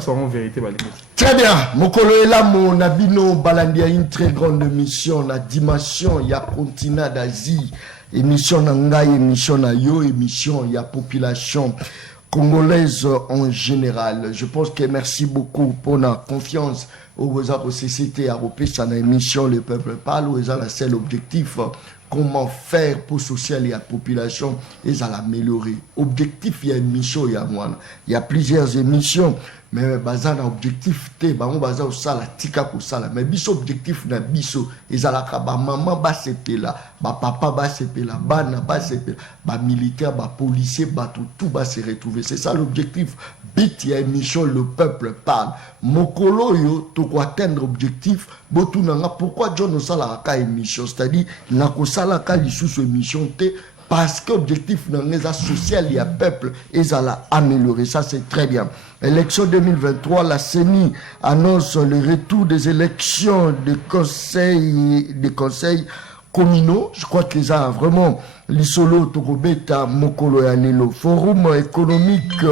ça c'est en vérité. Très bien. Mokolo est là, mon abino Balandia, une très grande émission, la dimension, il y a continent d'Asie, émission Nangai, émission Nayo, émission, il y a population congolaise en général. Je pense que merci beaucoup pour la confiance aux sociétés européennes, dans l'émission Le Peuple Parle, où ils ont le seul objectif. Comment faire pour social et la population et l'améliorer. Objectif, il y a une mission, il y a plusieurs émissions, mais basé un objectif, on basé au sala, tika ko sala, mais biso objectif na biso, ezalaka ba maman ba sepela, ba papa ba sepela, bana ba sepela, ba militaire, ba policier, ba tout va se retrouver. C'est ça l'objectif. Bit, il y a une mission, le peuple parle. Mokolo yo, to ko atteindre objectif, botu nanga, pourquoi John Osala ka émission, c'est-à-dire, na ko sala ka lisusu émission te, parce que l'objectif nanga social, il y a peuple, et ça l'a amélioré, ça c'est très bien. Élection 2023, la CENI annonce le retour des élections des conseils communaux. Je crois qu'ils ont vraiment l'Isolo, Tokobeta, Mokolo et Alelo. Forum économique,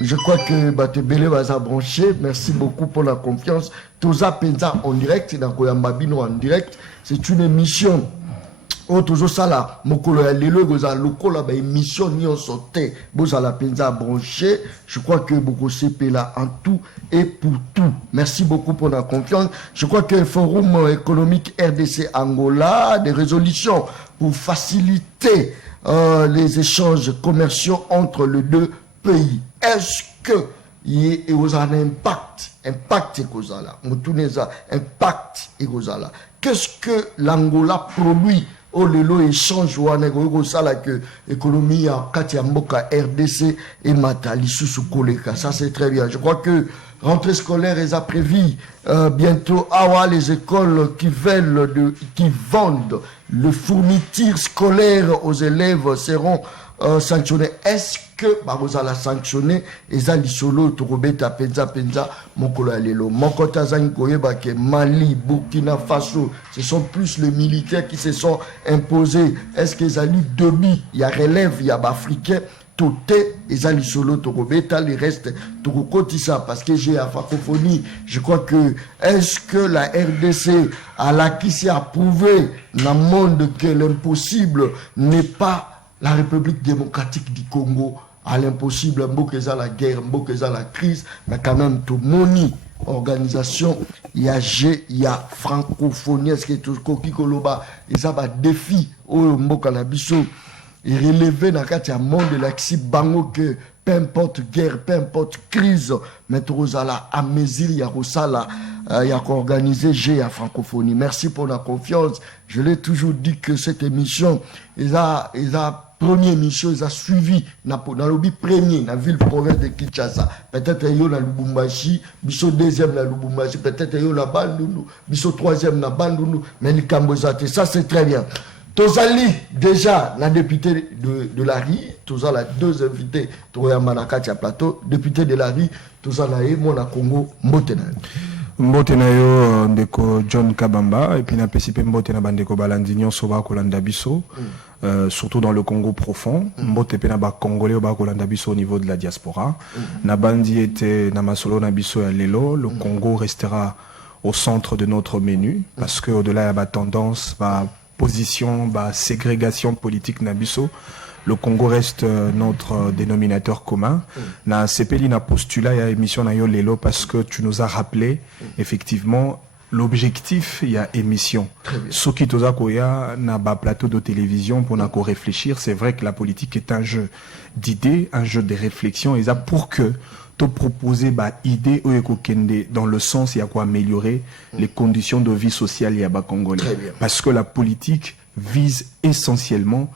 je crois que Batebele va s'abrancher. Merci beaucoup pour la confiance. Toza Penza en direct, dans Koyambabino en direct. C'est une émission. Toujours ça là, Mokolo ya lelo goza lokola ba émission ni on sauté, boza la penza branché. Je crois que beaucoup CP là en tout et pour tout. Merci beaucoup pour la confiance. Je crois que le forum économique RDC Angola, des résolutions pour faciliter les échanges commerciaux entre les deux pays. Est-ce que il y a un impact et cause là, impact et cause là. Qu'est-ce que l'Angola produit? Oh lelo échange wana ko sala que économie à Katia Mboka RDC et Matali sous koleka, ça c'est très bien. Je crois que rentrée scolaire est prévue bientôt. Les écoles qui vendent le fourniture scolaire aux élèves seront sanctionnés. Est-ce que vous allez sanctionner ezali solo Torobeta penza mokolo alelo mokota zangoye ke Mali, Burkina Faso, ce sont plus les militaires qui se sont imposés. Est-ce que ezali demi il y a relève il y a africain tout ezali solo Torobeta, les restes Torokotisa parce que j'ai la francophonie. Je crois que est-ce que la RDC a l'acquis s'est approuvé dans le monde que l'impossible n'est pas la République démocratique du Congo, à l'impossible, Mbokeza la guerre, Mbokeza la crise, mais quand même tout moni organisation, il y a francophonie, est-ce que tout Koki Koloba, et ça va défi au Mboka la biso, et relever dans le monde de l'axi bango que peu importe guerre, peu importe crise, mais tout ça à mesure, il y a Rosala, il y a qu'organiser j'ai la francophonie. Merci pour la confiance. Je l'ai toujours dit que cette émission, ils a première émission, ils ont suivi dans le premier, dans la ville province de Kinshasa. Peut-être ils ont la Lubumbashi, biso deuxième la Lubumbashi, peut-être ils ont la Bandundu, biso troisième la Bandundu, mais les Kambozate, ça c'est très bien. Tozali, déjà, la députée de la RI, Tozala, la deux invités, Toya Manakatia Plateau, député de la RI, Tozala et Mona Congo, Mbotena. Mbotena yo, ndeko John Kabamba, et puis na PCP Mbotena bandeko Balandinyon Soba Kolanda Biso, surtout dans le Congo profond. Mbotena ba Congolais ba Kolanda Biso au niveau de la diaspora. Na bandi était na masolo na Biso ya lelo, le Congo restera au centre de notre menu, parce que au-delà y a tendance, position, ségrégation politique nabiso, le Congo reste notre dénominateur commun. Na CPLI na postulat ya émission na yo lelo parce que tu nous as rappelé effectivement l'objectif il y a émission. Ce qui toza koya na ba plateau de télévision pour na ko réfléchir, c'est vrai que la politique est un jeu d'idées, un jeu de réflexion et ça pour que te proposer idée ou ekokende dans le sens il y a quoi améliorer les conditions de vie sociale il y a bas congolais parce que la politique vise essentiellement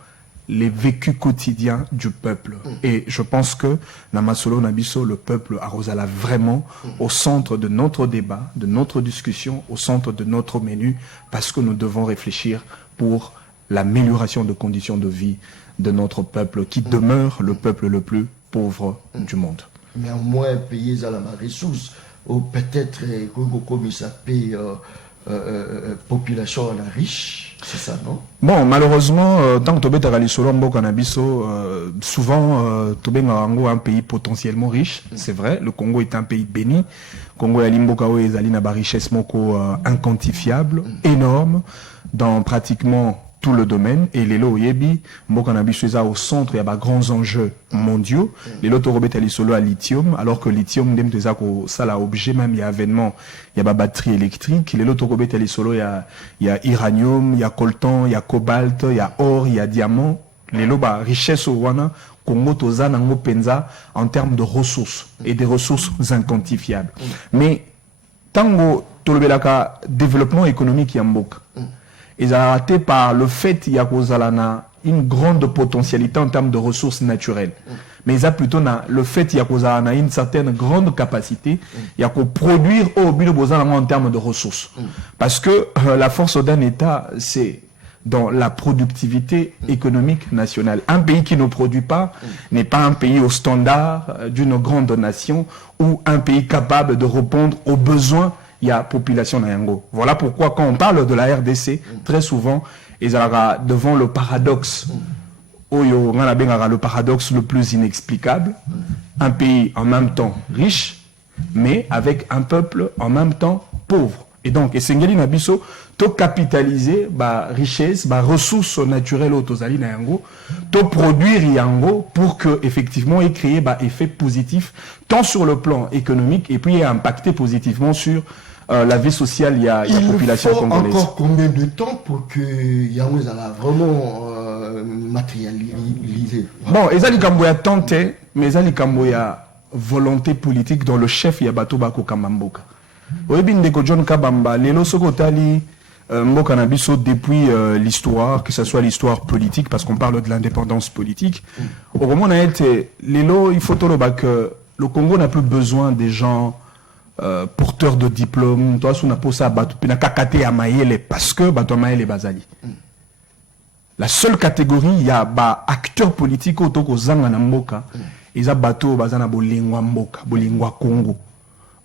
les vécus quotidiens du peuple et je pense que Namasolo Nabiso le peuple arrosala vraiment au centre de notre débat, de notre discussion, au centre de notre menu parce que nous devons réfléchir pour l'amélioration de conditions de vie de notre peuple qui demeure le peuple le plus pauvre du monde. Mais au moins payer à la ressource ou peut-être comme ça paye population la riche, c'est ça, non? Bon, malheureusement, tant que Tobé Tagali Solo Mboka Nabiso, souvent, Tobé Ngarango est un pays potentiellement riche, c'est vrai. Le Congo est un pays béni. Congo et Limboka est allé na richesse moko inquantifiable, énorme, dans pratiquement tout le domaine. Et les lots Yebi, Mboka Nabiso est au centre, il y a grands enjeux mondiaux. Les lots Torobé Tali Solo à lithium, alors que lithium, ça a objet même, il y a avènement, il y a batterie électrique. Les lots Torobé Tali Solo, il y a uranium, il y a coltan, il y a cobalt, il y a or, il y a diamant. Les lots, richesse au Rwanda, Congo Toza Nango Penza, en termes de ressources, et des ressources inquantifiables. Mais, tango Tolobelaka, développement économique Yamboka, ils ont raté par le fait qu'il y a une grande potentialité en termes de ressources naturelles. Mais ils ont plutôt le fait qu'il y a une certaine grande capacité, il y a qu'au produire au but en termes de ressources. Parce que la force d'un État, c'est dans la productivité économique nationale. Un pays qui ne produit pas n'est pas un pays au standard d'une grande nation ou un pays capable de répondre aux besoins il y a population Nayango. Voilà pourquoi quand on parle de la RDC, très souvent, ils sont devant le paradoxe. Le paradoxe le plus inexplicable. Un pays en même temps riche, mais avec un peuple en même temps pauvre. Et donc, Essengeli Nabiso, to capitaliser ba richesse, ba ressources naturelles au Tozali Nayango, to produire Yango pour que effectivement il crée ba effet positif tant sur le plan économique et puis impacter positivement sur la vie sociale, il y a la population congolaise. Il faut encore combien de temps pour que Yango soit vraiment matérialisé? Bon, Ezali Kamboya tenté, mais Ezali Kamboya volonté politique dont le chef Yabato Bako Kamamboka. Oyebindeko John Kabamba, Lelo Sokotali, Mboka Nabiso depuis l'histoire, que ce soit l'histoire politique, parce qu'on parle de l'indépendance politique. Au moment où on a été, Lelo, il faut que le Congo n'a plus besoin des gens porteurs de diplômes. Toi, on a posé à Bato, puis on a kakate à Maïele, parce que Bato Maïele Bazali. La seule catégorie, il y a acteurs politiques autour de Zanga Mboka, ils ont Bato Bazana Bolingwa Mboka, Bolingwa Congo.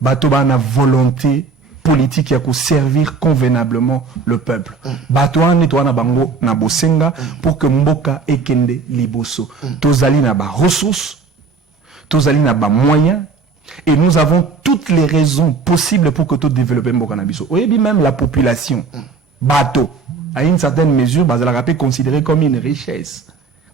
Bato Bana volonté politique pour servir convenablement le peuple. Bato Ane Toana Bango na Bosenga pour que Mboka ekende liboso. Tozali na ba ressources, Tozali na ba moyens, et nous avons toutes les raisons possibles pour que tout développe Mboka Nabiso. Et même la population, Bato, à une certaine mesure, Bazala peut considérer comme une richesse,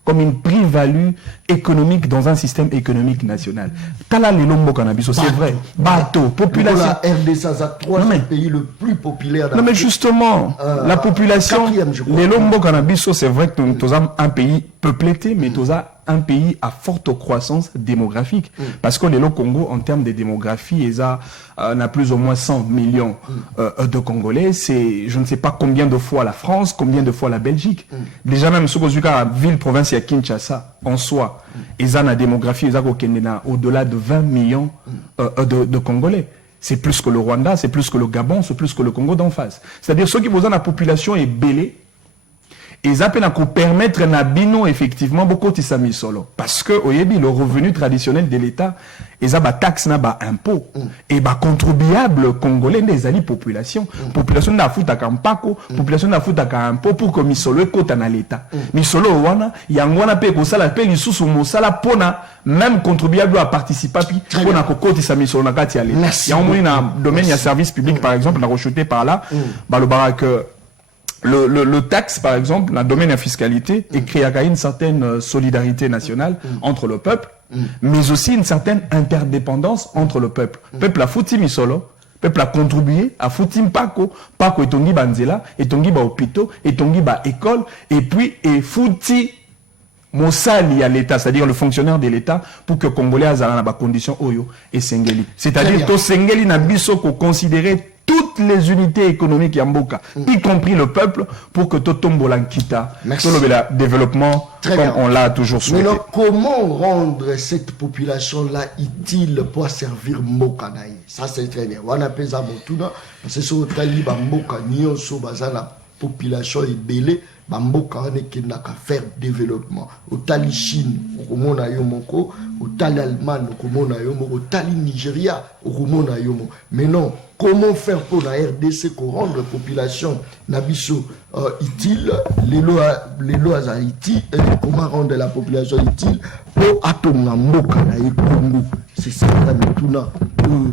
comme une plus-value économique dans un système économique national. Tala le Mboka Nabiso, c'est vrai. Bato, population. La RDC, c'est le troisième pays le plus populaire. Non mais justement, la population, les Mboka Nabiso, c'est vrai que nous avons un pays peuplé, mais nous avons un pays à forte croissance démographique. Parce que le Congo, en termes de démographie, on a plus ou moins 100 millions de Congolais. C'est, je ne sais pas combien de fois la France, combien de fois la Belgique. Déjà même, ce que la ville-province à Kinshasa, en soi, ils ont la démographie, ils ont au-delà de 20 millions de Congolais. C'est plus que le Rwanda, c'est plus que le Gabon, c'est plus que le Congo d'en face. C'est-à-dire, ceux qui vous ont la population est bêlée, ils appellent à permettre na bino effectivement beaucoup de sami solo parce que oyebi le revenu traditionnel de l'État ils ont ba taxe na ba impôt et ba contribuable congolais des ali population na futa kampako population na futa ka impôt pour que misolo ekota na l'État misolo wana yangwana pe ko sala pe lisusu mosala pona même contribuable doit participer puis pona ko koti sami solo na kati ya l'État ya omoni na domaine ya service public par exemple na rechuté par là ba le barak le taxe, par exemple, dans le domaine de la fiscalité, et crée une certaine solidarité nationale entre le peuple, mais aussi une certaine interdépendance entre le peuple. Le peuple a foutu misolo, le peuple a contribué, a foutu Pako et tongi banzela, et tongi ba hôpitaux, et tongi ba école, et puis et foutu Mosali à l'État, c'est-à-dire le fonctionnaire de l'État, pour que Congolais azala na conditions oyo et sengeli. C'est-à-dire que sengeli na biso ko considérer toutes les unités économiques Yamboka, y compris le peuple, pour que Totombo Lankita, le développement, comme on l'a toujours souhaité. Mais alors, comment rendre cette population-là utile pour servir Mboka Naï? Ça, c'est très bien. On appelle ça Motuna, parce que c'est Taliba Mboka, Nyonso, la population est belle. Bamboka qui n'a qu'à faire développement. Au Tali Chine, au Mona Yomoko, au Tali Allemagne, au Mona Yomo, au Tali Nigeria, au Mona Yomo. Mais non, comment faire pour la RDC qu'on rendre la population Nabiso utile, les lois à Haïti, et comment rendre la population utile pour attendre Mboka na Congo. C'est ça la mituna,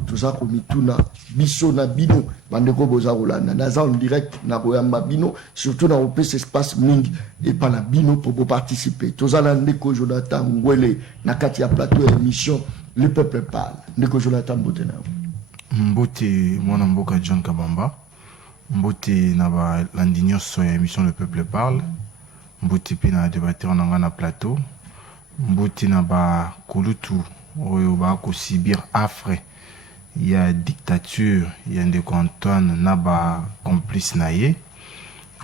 tout ça comme mituna, biso na bino, bandeko boza rolanda, naza en direct na boyamba bino, surtout dans l'OPS espace ming et pas na bino pour participer. Tout ça na ndeko Jonathan Ngwele, na katia plateau émission, le peuple parle. Ndeko Jonathan Mbotena. Mbote mwana mboka John Kabamba, mbote na ba landignon so ya émission Le Peuple Parle, mbote pe na débatteur na ngana plateau, mbote na ba kulutu oyo ba ko sibir afre ya dictature ya ndeko Antoine na ba complice na ye.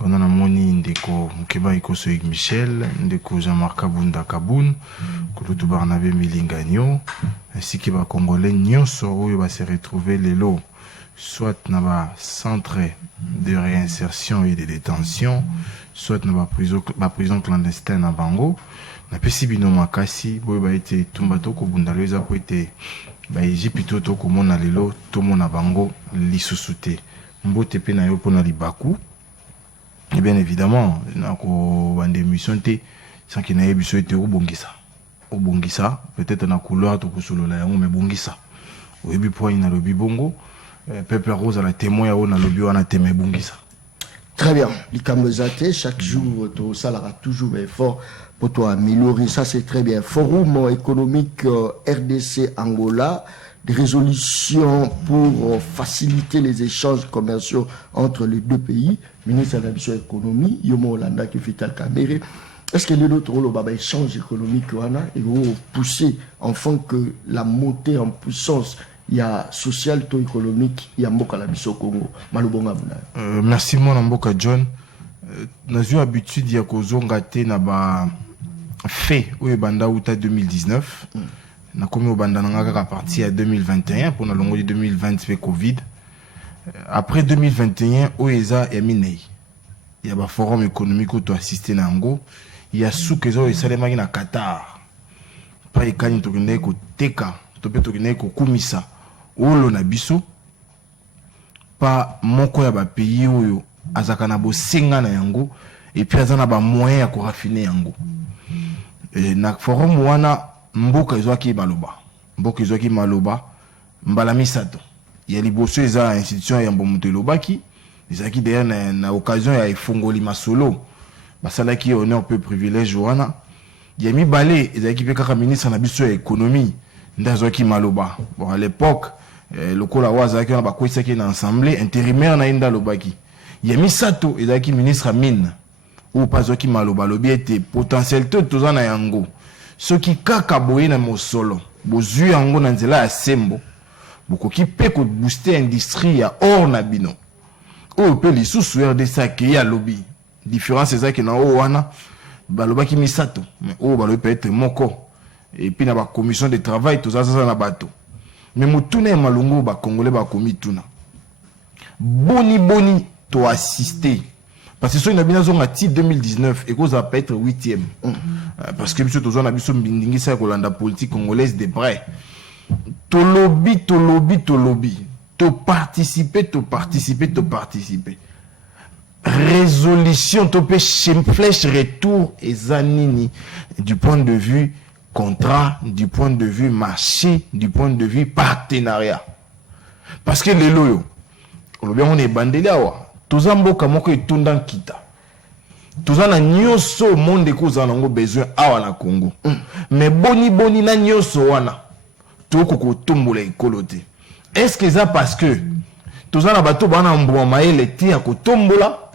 On a moni ndeko Mkeba Ikoso Yves Michel, ndeko Jean-Marc Kabunda Kaboun, kulutu Barnabé Milinganyo, ainsi que les Congolais nyonso oyo va se retrouver lelo soit dans le centre de réinsertion et de détention, soit dans la prison clandestine à Bango. Na pesi bino makasi boyo ba été tumbato ko bundalo eza po été ba Egypte to ko mona lelo to mona Bango lisusute mbote pe na yo pona libaku. Et bien évidemment na ko bande mission te sans qu'il n'ait biso été au bongisa peut-être na couloir to kusolola yango mais bongisa oyebi point na lobi bongo peuple rose à la témoin ya na lobi wana témoin bongisa. Très bien, l'Ikamezate, chaque jour tout ça aura toujours effort pour toi améliorer, ça c'est très bien. Forum économique RDC Angola, des résolutions pour faciliter les échanges commerciaux entre les deux pays. Ministre de l'Ambition économie, Yomo Olanda qui fait al Caméré. Est-ce que les autres rôles échange économique et vont pousser enfin que la montée en puissance il y a social to économique il y a mboka la biso Congo malobonga muna. Merci mon mboka John. Nazo habitude ya kozonga te na ba fait oyo banda uta 2019. Na komi au banda nanga ka partir à 2021 pour na longo de 2020 fait Covid. Après 2021 oeza eminei. Il y a un forum économique où tu assistes à Nango. Il y a sous que ça est na Qatar. Pas y kani to kende ko teka, to pe to kende ko kumisa. Olo na biso. Pas moko ya ba pays oyo azaka na bo senga na yango et puis azana ba moyen ya ko raffiner yango. Et na forum wana mboka ezwaki maloba. Mboka ezwaki maloba mbala misato. Il y a liboso eza institution ya mbomutelo-baki. Ezaki derrière na occasion ya efongoli masolo basala ki honneur peu privilège wana ya mibale ezaki pe kaka ministre na biso ya économie ndazo ki maloba bon à l'époque lokola waza ki na bakwisa ki na assemblée intérimaire na inda lobaki ya misato ezaki ministre à mine ou pas zo ki maloba lobi était potentiel tout na yango soki kaka boye na mosolo bozu yango na nzela ya sembo bokoki pe ko booster industrie ya or na bino. Oh, peut les sous-souhaits de ça qui y a lobby. Différence c'est ça qui na wana baloba ki misato. Mais oh baloba peut être moko. Et puis na ba commission de travail tout ça na bato. Mais mutune malungu ba congolais ba komi tuna. Boni to assister. Parce que so na bina zonga ti 2019 et cause ça peut être 8e. Parce que biso to zona biso mbindingi sa ko landa politique congolaise de près. To lobby. To participer. Résolution, to flèche retour et zanini du point de vue contrat, du point de vue marché, du point de vue partenariat. Parce que les loyaux, on est bandé là, tous en boka moko et tundan kita. Tous en a nyoso monde de cause en a besoin à la Congo. Mais boni na nyoso wana. Tout koko tombola ekolote. Est-ce que ça parce que tous en bateau bana mbwa maele tia ko tombola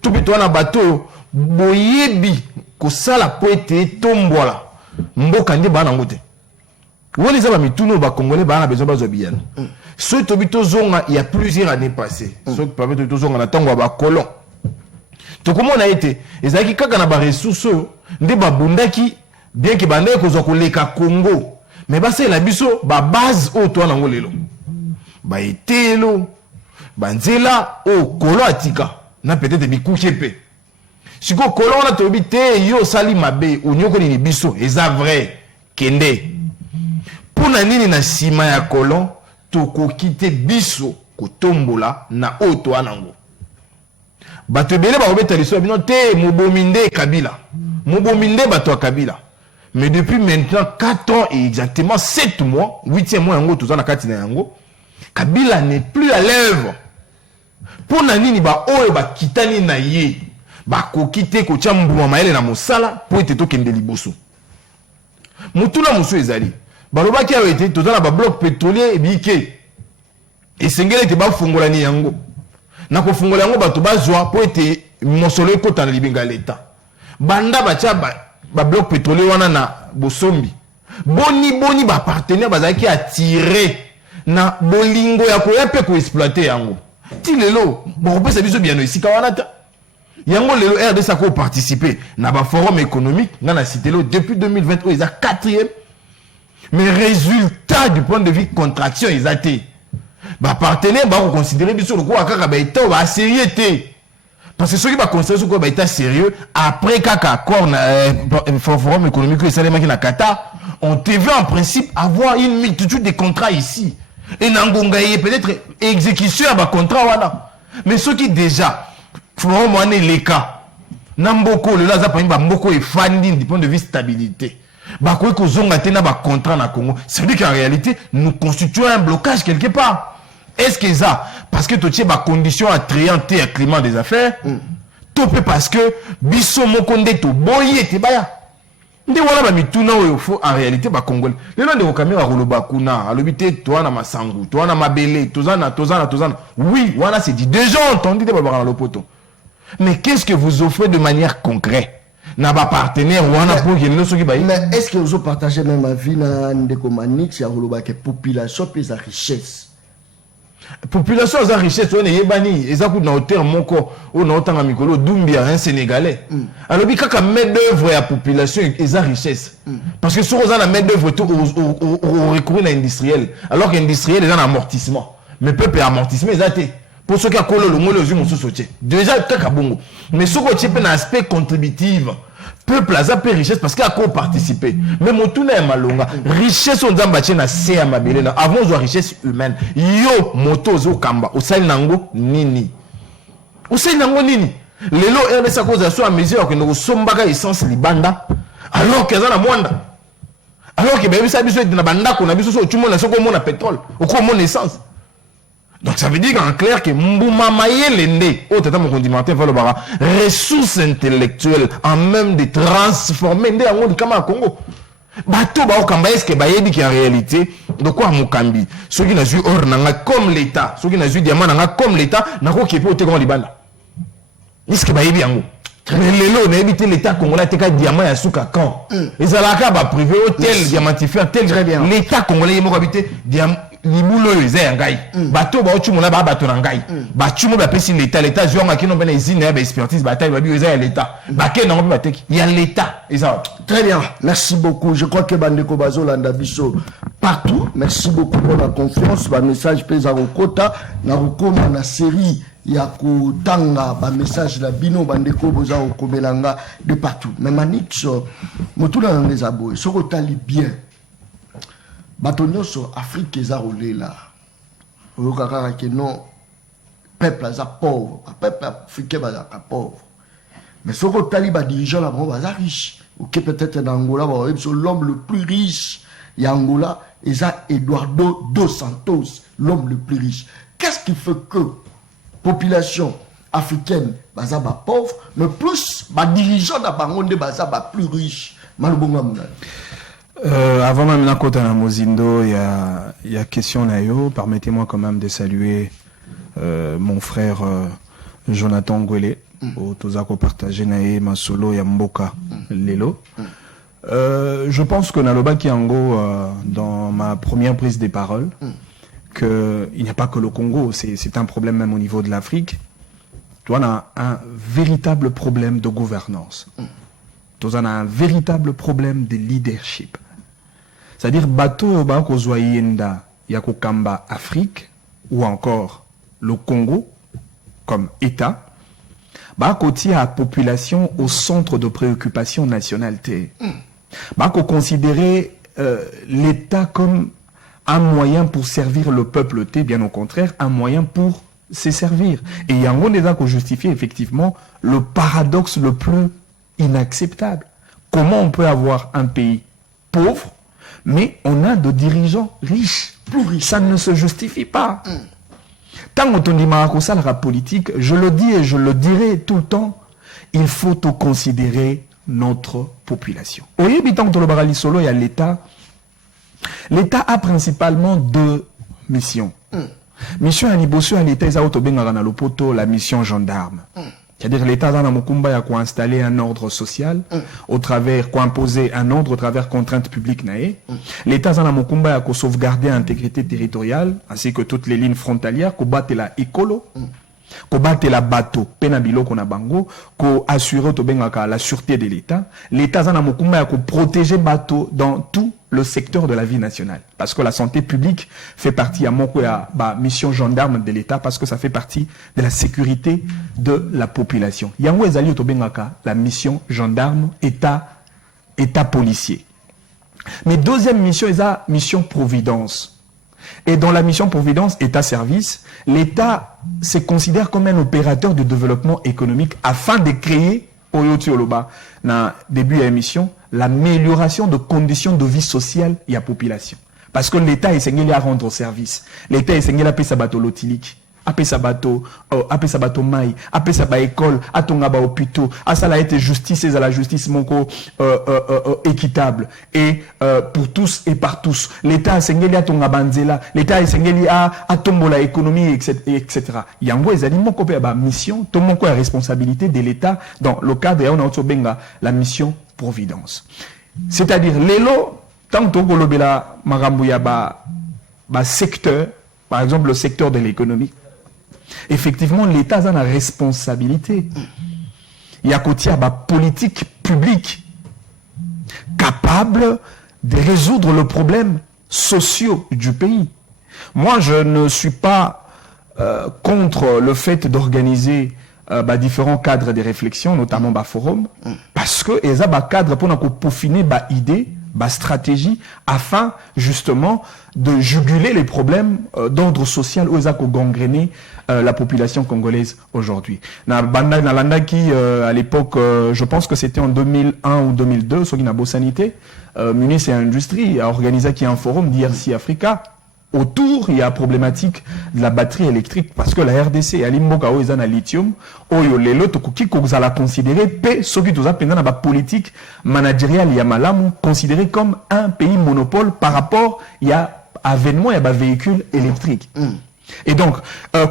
tout beto na bateau boyebi ko sala poete tombola mboka ndi bana ngote woni za ba mituno ba congolais bana besoin bazo biyana so to bito zonga il y a plusieurs années passées so que permet to zonga na tango ba colon to komona été ezaki kaka na ba ressources ndi ba bundaki bien que bande ko zo ko leka Congo mais ba c'est la biso ba base o to na ngolelo ba etelo banzela o kolo atika na peut-être bikuke pe siko kolo na tobi te yo sali mabe onyoko ni biso eza vrai kende pona nini na sima ya kolon to ko kite biso kotombola na oto anango bato ebele bakobeta liso bino te mobominde Kabila mobominde bato ya Kabila. Mais depuis maintenant 4 ans et exactement 7 mois, 8e mois yango tozana kati na yango, Kabila n'est plus à l'œuvre. Pour nani ba oyo ba kitani na ye, ba ko kite ko tia mbuma maele na mosala pour ete to kende liboso. Mutula musu ezali. Baloba ki awete tozana ba bloc pétrolier e bike. Et sengele te ba fungola ni yango. Na ko fungola yango bato bazwa pour ete mosolo ekota na libinga leta. Banda ba tia ba bloc pétrolier wana na bosombi boni ba partenaire bazaki attirer na bolingo ya ko yape ko exploiter yango ti lelo bo pesa biso bien esika wana ta yango lelo RDC ko participer na ba forum économique na cité lo depuis 2020 ils a 4e mais résultat du point de vue contraction ils a été ba partenaire ba ko considérer biso le ko akaka ba état ba sérieux. Parce que ceux qui vont considérer ce qu'on va être sérieux, après qu'un accord forum économique et salaire qui n'a Qatar, on devait en principe avoir une multitude de contrats ici. Et Nangongaye peut-être exécution à contrat voilà. Mais ceux qui déjà forum les cas, Namboko le Laza Pambi Mboko est funding du point de vue stabilité. Bakoui ko zonga tena ba contrat na Congo. Ça veut dire qu'en réalité nous constituons un blocage quelque part. Est-ce que ça, parce que tu as des conditions attrayantes et un climat des affaires, topé parce que biso mokonde to boye te baya. Ndi wala ba mituna oyo fo en réalité ba congolais. Les gens de caméra roloba kuna, alobité toi na masangu, toi na mabele, tozana. Oui, voilà c'est dit. Déjà entendu de baba na lopoto. Mais qu'est-ce que vous offrez de manière concrète? Na ba partenaire wana pour que nous soki ba. Mais est-ce que vous partagez même avis na ndeko Manix ya roloba que population pesa richesse? Population a richesse on est bani ezaku na hauteur moko o na otanga mikolo Doumbia un sénégalais alors bi kaka main d'œuvre ya population eza richesse parce que sur la main d'œuvre tout au recours à industriel alors qu'industriel est en amortissement mais peuple amortissement ezate pour ceux qui a collé le mot le zumo soutien déjà kaka bongo mais ce ko type na aspect contributif peuple a zappé richesse parce qu'il a co-participé. Mais mon tourne est malonga. Richesse on d'ambaché na se amabelena. Avant de richesse humaine. Yo moto zo kamba. Osai nango nini. Osai nango nini. Lelo RDC cause à soi à mesure que nous sombaka essence libanda. Alors que ça na mwanda. Alors que baby ça biso na banda ko na biso so tumo na soko mo na pétrole. Ou ko mon essence. Donc ça veut dire en clair que Mbouma Mayelende, au tata mon condimentaire, ressources intellectuelles en même de transformer des en Kama Congo. Bateau ba okamba est-ce que bayebi qui en réalité de quoi Mukambi ceux qui n'a eu or nanga comme l'état ceux qui n'a eu diamant nanga comme l'état na ko kepo te grand libanda est-ce que bayebi yango mais lelo na éviter l'état congolais te ka diamant ya suka quand ezalaka ba privé hôtel diamantifère tel l'état congolais yemo habiter diamant libulo eza ya ngai bato ba ochumona ba bato na ngai ba chumo ba pesi l'état zonga kino bena izine ya ba expertise ba taille ba bi eza ya l'état ba ke na ba teki ya l'état eza très bien merci beaucoup je crois que bandeko bazolanda biso partout merci beaucoup pour la confiance ba message pesa kokota na kokoma na série ya kotanga ba message la bino bandeko boza okobelanga de partout mais Manix motula na ngezabo soko tali bien bato nyonso Afrique eza roulé là oyokaka ke non peuple aza pauvre peuple africain baza pauvre mais soko tali ba dirigeant là baza riche ok peut-être en Angola l'homme le plus riche ya Angola eza Eduardo dos Santos l'homme le plus riche. Qu'est-ce qui fait que population africaine baza ba pauvre mais plus ba dirigeant na bango nde baza ba plus riche malobonga mona. Avant même la côte à Mozindo, il y a question nayo. Permettez-moi quand même de saluer mon frère Jonathan Ngwele au Tozako partagé nae Masolo et Mboka Lelo. Je pense que Naloba Kiango dans ma première prise des paroles que il n'y a pas que le Congo, c'est un problème même au niveau de l'Afrique. On a un véritable problème de gouvernance. On a un véritable problème de leadership. C'est-à-dire, bateau bako zoyenda yako kamba Afrique ou encore le Congo comme État, bako tia population au centre de préoccupation nationale. Bako considérer l'État comme un moyen pour servir le peuple, bien au contraire, un moyen pour se servir. Et il y a un des qui justifie effectivement le paradoxe le plus inacceptable. Comment on peut avoir un pays pauvre, mais on a de dirigeants riches. Plus riches. Ça ne se justifie pas. Tant qu'on dit la politique, je le dis et je le dirai tout le temps, il faut considérer notre population. Au habitant de le solo, il y a l'État. L'État a principalement deux missions. Mission à Liboso, à l'État, la mission gendarme. C'est-à-dire l'État a installé un ordre social au travers, imposer un ordre au travers contraintes publiques. L'État a sauvegarder l'intégrité territoriale ainsi que toutes les lignes frontalières, combattre la écolo, combattre la bateau, penabilo qu'on a bango, assurer la sûreté de l'État. L'État a protéger bateau dans tout le secteur de la vie nationale. Parce que la santé publique fait partie à la mission gendarme de l'État, parce que ça fait partie de la sécurité de la population. Yango ezali otobengaka la mission gendarme, État policier. Mais deuxième mission, c'est la mission providence. Et dans la mission providence, État-service, l'État se considère comme un opérateur de développement économique afin de créer, Oyoti Oloba, dans début de l'émission, l'amélioration de conditions de vie sociale et à la population. Parce que l'État est essayé à rendre service. L'État est essayé à payer sa bateau lotilique, à payer sa bateau maï, à payer sa école, à ton hôpital, à ça la été justice et à la justice équitable et pour tous et par tous. L'État est essayé à ton banzela, l'État est essayé à tomber la économie, etc. Il y a une mission, tout le monde a responsabilité de l'État dans le cadre et on a la mission providence. C'est-à-dire, l'élo, tant que l'obéla marambouya secteur, par exemple le secteur de l'économie, effectivement, l'État a la responsabilité. Il y a côté politique publique capable de résoudre le problème sociaux du pays. Moi, je ne suis pas contre le fait d'organiser différents cadres de réflexion, notamment forum, parce que ils ont cadre pour peaufiner idée, stratégie, afin justement de juguler les problèmes d'ordre social où ils ont gangréné la population congolaise aujourd'hui. À l'époque, je pense que c'était en 2001 ou 2002, sur la Sanité, Munis et Industrie a organisé un forum d'IRC Africa. Autour, il y a la problématique de la batterie électrique parce que la RDC, à l'immoka où ils ont lithium, les lots qui vous la considérer, ce qui vous a pendant la politique managériale, il y a malamu, considéré comme un pays monopole par rapport, il y a avènement, il y a des véhicules électriques. Et donc,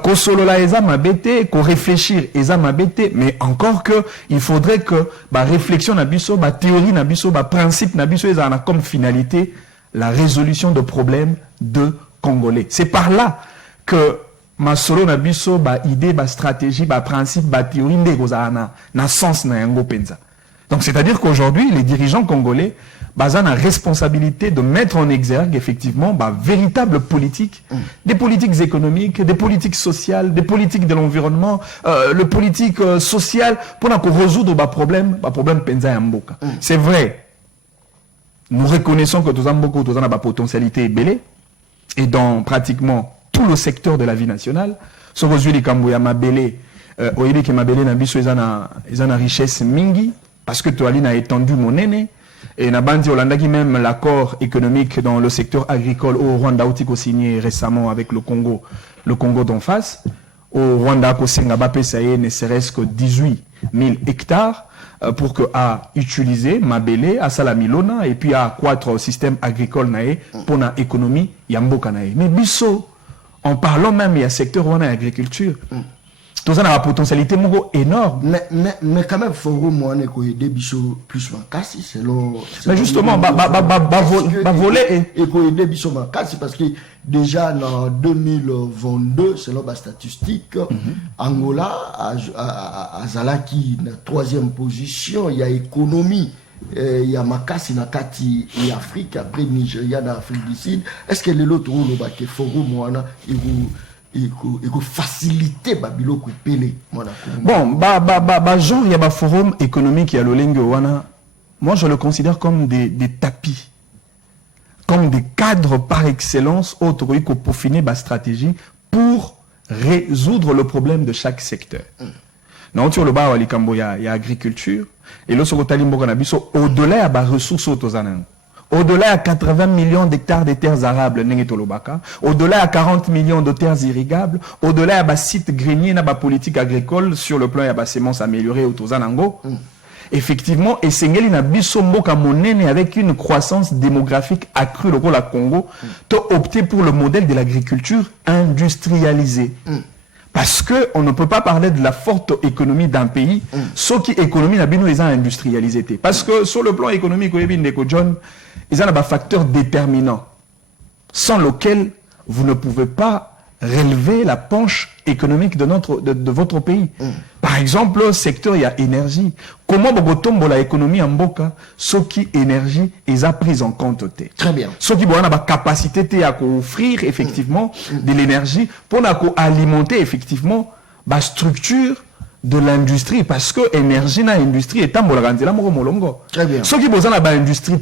qu'on solo la eza mabete, qu'on réfléchir eza mabete, mais encore que, il faudrait que, réflexion nabiso, théorie nabiso, principe nabiso, ils ont comme finalité la résolution de problèmes de Congolais. C'est par là que ma solo na biso idée, stratégie, principe, théorie na sens na yango penza. Donc c'est-à-dire qu'aujourd'hui les dirigeants congolais ont la responsabilité de mettre en exergue effectivement véritable politique, des politiques économiques, des politiques sociales, des politiques de l'environnement, le politique social pour résoudre problème penza ya mboka. C'est vrai. Nous reconnaissons que tout avons la potentialité belée et dans pratiquement tout le secteur de la vie nationale. Ce que les Kambouya Mabélé, Oyebi qui Mabélé n'a biso ils ont richesse mingi parce que Toali a étendu mon aîné et n'a bandi Hollanda qui même l'accord économique dans le secteur agricole au Rwanda Outiko signé récemment avec le Congo d'en face. Au Rwanda Kosenga Pesaye ne serait-ce que 18 000 hectares. Pour que à utiliser Mabélé, à Salamilona et puis à accroître le système agricole naé pour la économie yamboka naé. Mais biso, en parlant même il y a secteur où on a agriculture. Tout ça a une potentialité énorme. Mais quand même, il faut aider Bisso plus Makassi, selon. Mais justement, voler. Et pour aider Bisso Makassi, parce que déjà en 2022, selon la statistique, Angola a Zalaki na 3e position, il y a économie. Il y a Makassi na Kati et Afrique, après Nigeria dans l'Afrique du Sud. Est-ce que l'autre rôle que forum il faut faciliter Babilo Koupele. Bon, genre il y a un forum économique, il y a le Lengue Wana. Moi je le considère comme des tapis. comme des cadres par excellence autres qui peaufiner ma stratégie pour résoudre le problème de chaque secteur. Non, tu le bas il y a agriculture et là sur au-delà des ressources autosanan. Au-delà de 80 millions d'hectares de terres arables, au-delà de 40 millions de terres irrigables, au-delà de sites greniers, de politique agricole sur le plan de semences améliorées autosanango. Effectivement, et Sengeli na biso mboka monene avec une croissance démographique accrue le Congo, tu opté pour le modèle de l'agriculture industrialisée. Parce que on ne peut pas parler de la forte économie d'un pays, sauf qui économie n'a bien les industrialisé. Parce que sur le plan économique, John, ils ont un facteur déterminant, sans lequel vous ne pouvez pas relever la penche économique de votre pays. Par exemple, le secteur, il y a énergie. Comment Bogotombo la économie en Boka, ce qui énergie, ils ont pris en compte. Très bien. Ce qui a la capacité à offrir effectivement de l'énergie pour alimenter effectivement la structure de l'industrie. Parce que l'énergie dans l'industrie est en molongo. Très bien. Ce qui a l'industrie,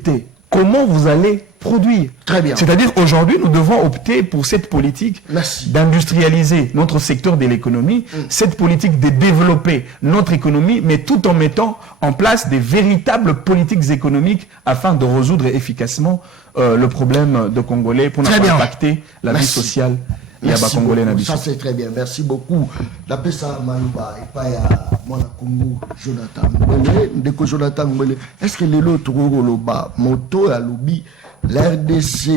comment vous allez produire. Très bien. C'est-à-dire aujourd'hui, nous devons opter pour cette politique d'industrialiser notre secteur de l'économie, cette politique de développer notre économie, mais tout en mettant en place des véritables politiques économiques afin de résoudre efficacement le problème de Congolais pour ne pas impacter la vie sociale. Merci beaucoup. Ça c'est très bien. Merci beaucoup. D'après ça, Malouba, et pas à mon Congo, Jonathan Mbele, Ndeko Jonathan Mbele. Est-ce que les autres Roloba, Moto et Lobby, l'RDC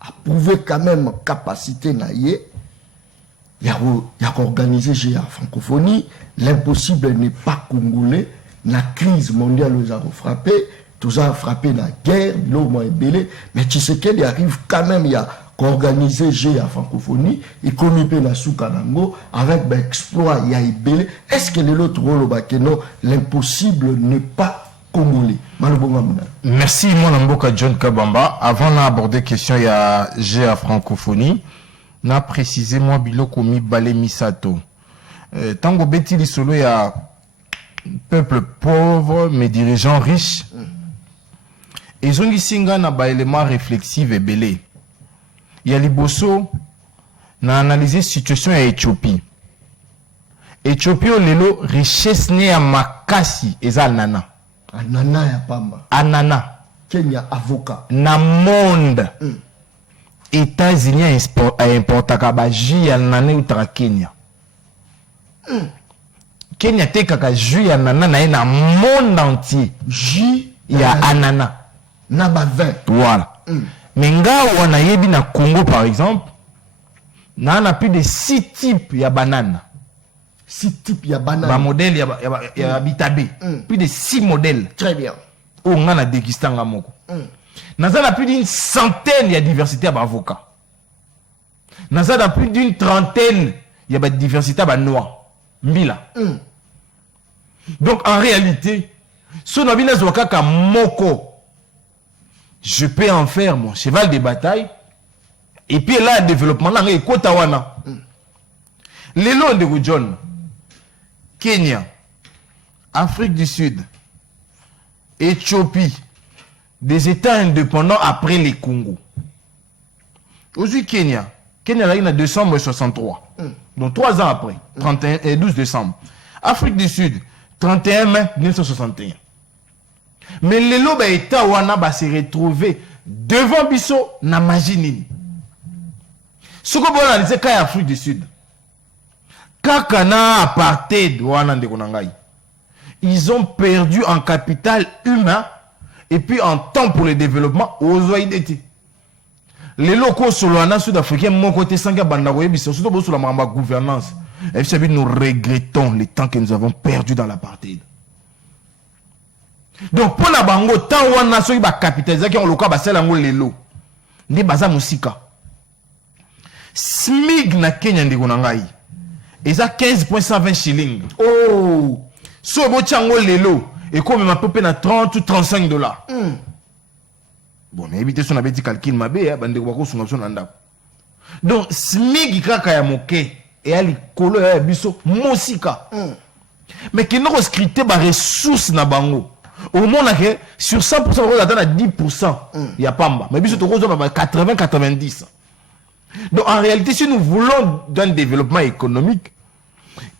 a prouvé quand même capacité naïe. Il y a organisé GA francophonie. L'impossible n'est pas congolais. La crise mondiale nous a frappé. Tout ça a frappé la guerre, l'homme est belé, mais tu sais qu'il arrive quand même, il y a organisé GA francophonie, il communique la Soukanango, avec l'exploit, il y a belé. Est-ce que l'autre rôle, l'impossible n'est pas congolais? Merci, mon amboka John Kabamba. Avant d'aborder la question, il y a GA francophonie. Na précisément biloko mi balé misato. Tango beti li solo, il y a peuple pauvre, mais dirigeants riches. Ils ont singa na ba élément réflexif et belé. Il y a liboso na analyser situation à Éthiopie. Éthiopie au lelo richesse ne ya makasi eza nana. Anana ya pamba. Anana. Kenya avocat. Na monde. États-Unis a importaka ba jus ya nana utra Kenya. Kenya te kaka jus ya nana na monde entier. Jus ya anana. Na ba vin. Voilà. Mais nga wana yebi na Congo par exemple, na plus de 6 types ya banane. 6 types ya banane. Ba modèle ya bitabe. Plus de 6 modèles. Très bien. O nga na dégustanga moko. Na plus d'une centaine ya diversité ya avocats. Na plus d'une trentaine ya ba diversité ba noix. Mbila. Donc en réalité, ce nabina zwakaka moko. Je peux en faire mon cheval de bataille. Et puis là, le développement, là, il y a les lots de John, Kenya, Afrique du Sud, Éthiopie, des États indépendants après les Congo. Aujourd'hui, Kenya il a 263. Donc 3 ans après, 31 et 12 décembre. Afrique du Sud, 31 mai 1961. Mais les lots d'État wana se retrouver devant biso na magie. Ce que vous analysez quand Afrique du Sud, kakana apartheid wana ndeko nangai, ils ont perdu en capital humain et puis en temps pour le développement aux OIDT. Les locaux sur le sud-africain, mon côté sanga bandako yebiso surtout sur la gouvernance. Et puis nous regrettons le temps que nous avons perdu dans l'apartheid. Donc pour la bango tant wana so ba capitaliser qui on loka ba sela ngo lelo ndi baza musika SMIC na Kenya ndiko na ngai eza 15.120 shillings. Oh so bo chango lelo et comme ma popé na 30 ou 35 dollars. Bon mais éviter son abeti calcul mabe bande ko sunga son ndako. Donc SMIC kaka ya moke et ali kolo ya biso musika. Mais qui no scripté ba ressources na bango. Au monde, sur 100%, on attend à 10%. Il y a pas. Mais surtout, on a 80-90%. Donc, en réalité, si nous voulons d'un développement économique,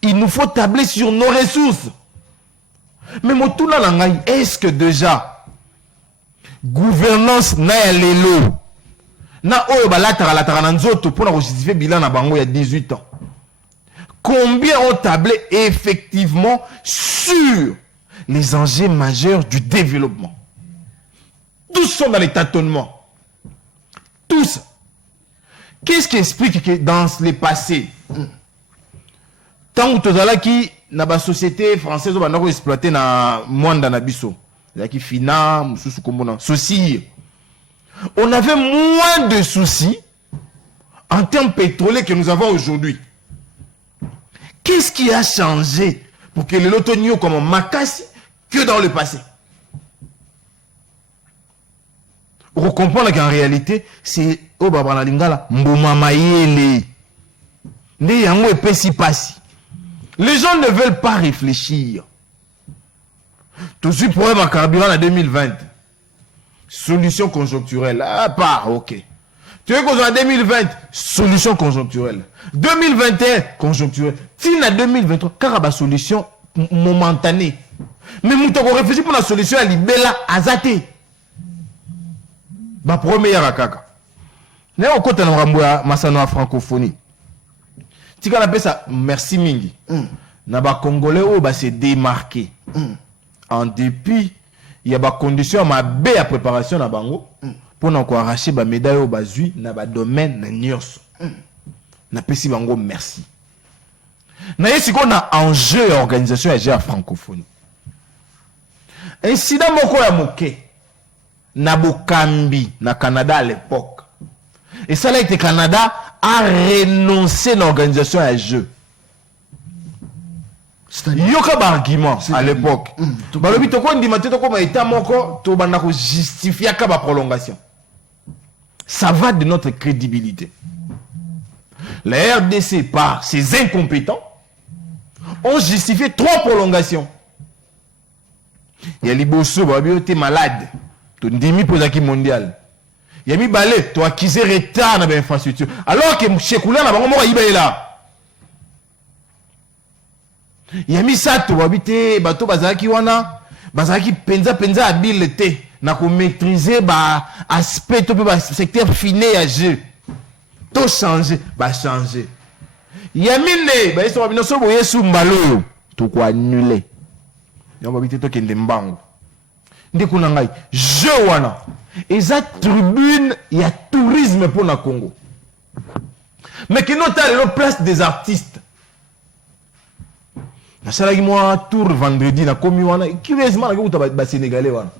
il nous faut tabler sur nos ressources. Mais Motuna Langai, est-ce que déjà, gouvernance n'a l'élo, na oyo balatara na nzoto pour justifier bilan na bango il y a 18 ans. Combien ont tablé effectivement sur les enjeux majeurs du développement? Tous sont dans les tâtonnements. Tous. Qu'est-ce qui explique que dans les passés, tant que tu as qui na ba société française on va exploiter na mwanda na biso, qui fina mususu kombona souci, on avait moins de soucis en termes pétroliers que nous avons aujourd'hui. Qu'est-ce qui a changé pour que le lotonio comme Makassi que dans le passé? On comprend qu'en réalité, c'est au Babana Lingala, Mboma Mayele. Les gens ne veulent pas réfléchir. Tout de suite, problème à carburant en 2020. Solution conjoncturelle. Ah, pas, ok. Tu veux qu'on soit en 2020, solution conjoncturelle. 2021, conjoncturelle. Si en 2023, car la solution momentanée. Mais nous avons réfléchi pour la solution à l'Ibela Azate. Ma première à Kaka. Nous avons côté de Massano francophonie. Si on appelle ça merci Mingi. Naba Congolais où se démarquer. En dépit, il y a des conditions à belle préparation à Bango pour nous arracher des médailles au bazui dans le domaine de Nyos. Na pesi Bango merci. Na yesi qu'on a enjeu organisation à francophonie. Incident moko ya moke na Bokambi na Canada à l'époque. Et ça là, le Canada a renoncé à l'organisation à jeu. Il y a un argument à l'époque. Balobi toko ndimate toko ma état moko to banda ko justifier ka ba prolongation. Ça va de notre crédibilité. La RDC par ses incompétents ont justifié 3 prolongations. Il y a Liboso babi te malade. To ndimi pozaki mondial. Il y a mis balé to acquise retard dans l'infrastructure. Alors que Chekoula na bango moko yiba là. Il y a mis ça, tu vas habiter, bateau bazaki wana, bazaki penza habileté, na ko maîtriser ba aspect to ba secteur finé à jeu. Tout changer, ba changer. Il y a mis ne, ba eso babino so boye su mbalo, to ko annuler. Ya ba habiter to kende mbango. Ndeko na ngai, je wana. Eza tribune, il y a tourisme pour na Congo. Mais que nous t'as la place des artistes. Na salaki moi tour vendredi na komi wana kiwezima na kuta ba sénégalais wana.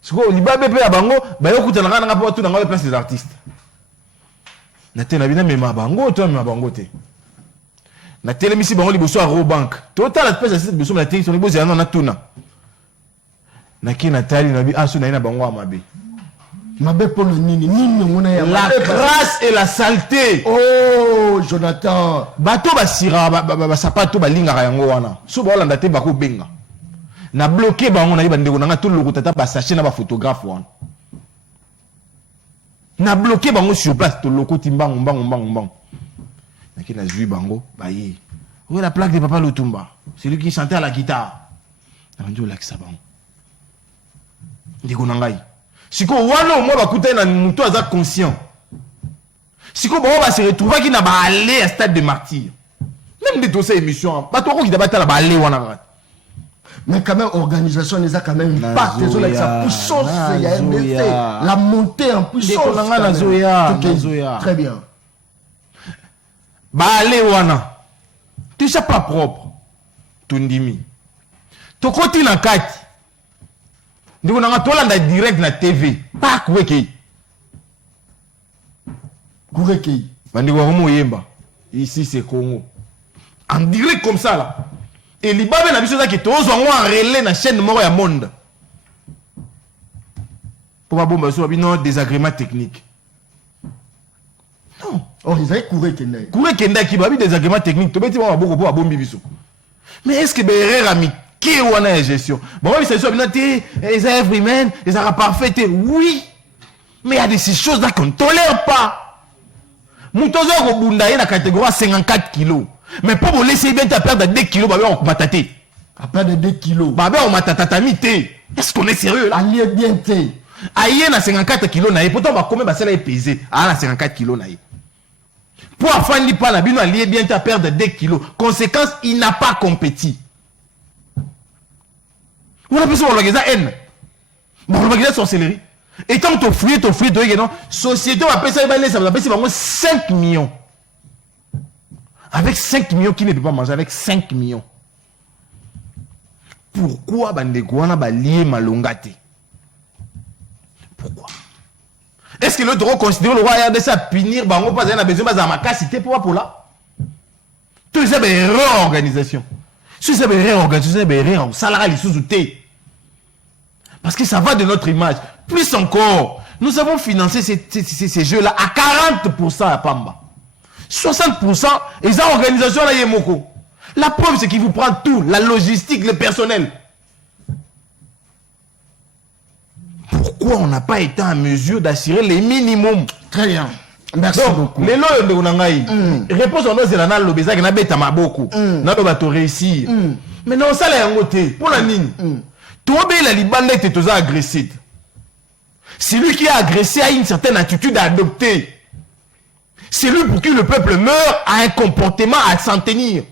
Siko libabe pe ya bango ba yokuta na kana ngapo tu na ngale place des artistes. Na tena bina mema bango to mema bango te. Na telemisi bango liboso a Robank. Total la place des liboso na teni son liboso ya na tuna. Na kina tali na bi asu na ina bango amabe. Mabe pour le nini mona ya la grâce et la saleté. Oh Jonathan, bato basira ba sapato balinga yango wana. So ba olanda te bako benga. Na bloqué bango na yibandeko na tout le tata ba sachet na ba photographe wana. Na bloqué bango sur place to loko timbango mbango. Na kina zui bango ba yi. Où est la plaque de Papa Lutumba? C'est lui qui chantait à la guitare. Na ndio la kisabango. Ndiko nangai. Siko wana au moins bakuta na muto aza conscient. Siko ba va se retrouver qui na ba aller à stade de martyr. Même des dossiers émission, ba to ko ki da bata la ba aller wana. Mais quand même organisation les a quand même pas avec sa puissance, il y a RDC, la montée en puissance. Très bien. Ba aller wana. Tu sais pas propre. Tundimi. To koti na kati. Nous avons un direct na TV. Pas Kouekei. Kouekei. Ici c'est Congo. En direct comme ça là. Et l'Ibabe n'a pas besoin que tous en relais na chaîne mort ya monde. Pour ma bombe sur un désagrément technique. Non. Oh, ils avaient Kouekei. Kouekei qui va désagrément technique. Tu vas beaucoup pour bombe biso. Mais est-ce que Berera qui wana ya gestion. Bon, oui, c'est ça, les everyman, les arabes parfaits, oui. Mais il y a des choses là qu'on ne tolère pas. Moutozo Robunda est dans la catégorie 54 kilos. Mais pour vous laisser bien perdre 2 kilos, bah on va tâter. À perdre 2 kilos. Bah on m'a tâté. Est-ce qu'on est sérieux là? Allié bien té. Aïe na 54 kilos naïe. Pourtant bah combien bah ça là est pesé. Ah na 54 kilos naïe. Pour afin pas la bino allié bien à perdre 2 kilos. Conséquence, il n'a pas compétit. On a pu se voir la haine. Bon, on va sorcellerie. Et tant que tu fouilles, non, société, on appelle ça, ça va appeler 5 millions. Avec 5 millions, qui ne peut pas manger avec 5 millions? Pourquoi Bandegouana va lier Malongate? Pourquoi? Est-ce que le droit considère le roi RDC à punir Bango pas besoin de ma capacité pour là? Tout ça, c'est une réorganisation. Si c'est une réorganisation, c'est une réorganisation. Salarié, sous-outé. Parce que ça va de notre image. Plus encore, nous avons financé ces jeux-là à 40% à Pamba. 60%, et les organisations là, Yemoko. La preuve, c'est qu'il vous prend tout, la logistique, le personnel. Pourquoi on n'a pas été en mesure d'assurer les minimums? Très bien. Merci beaucoup. Les lois de Unangaï. Réponse en c'est la lobeza qui n'a pas été beaucoup. N'a pas réussi. Mais non, ça l'a ngoté. Pour la ligne. Toi, la Liban était tous agressé. Celui qui a agressé a une certaine attitude à adopter. Celui pour qui le peuple meurt a un comportement à s'en tenir.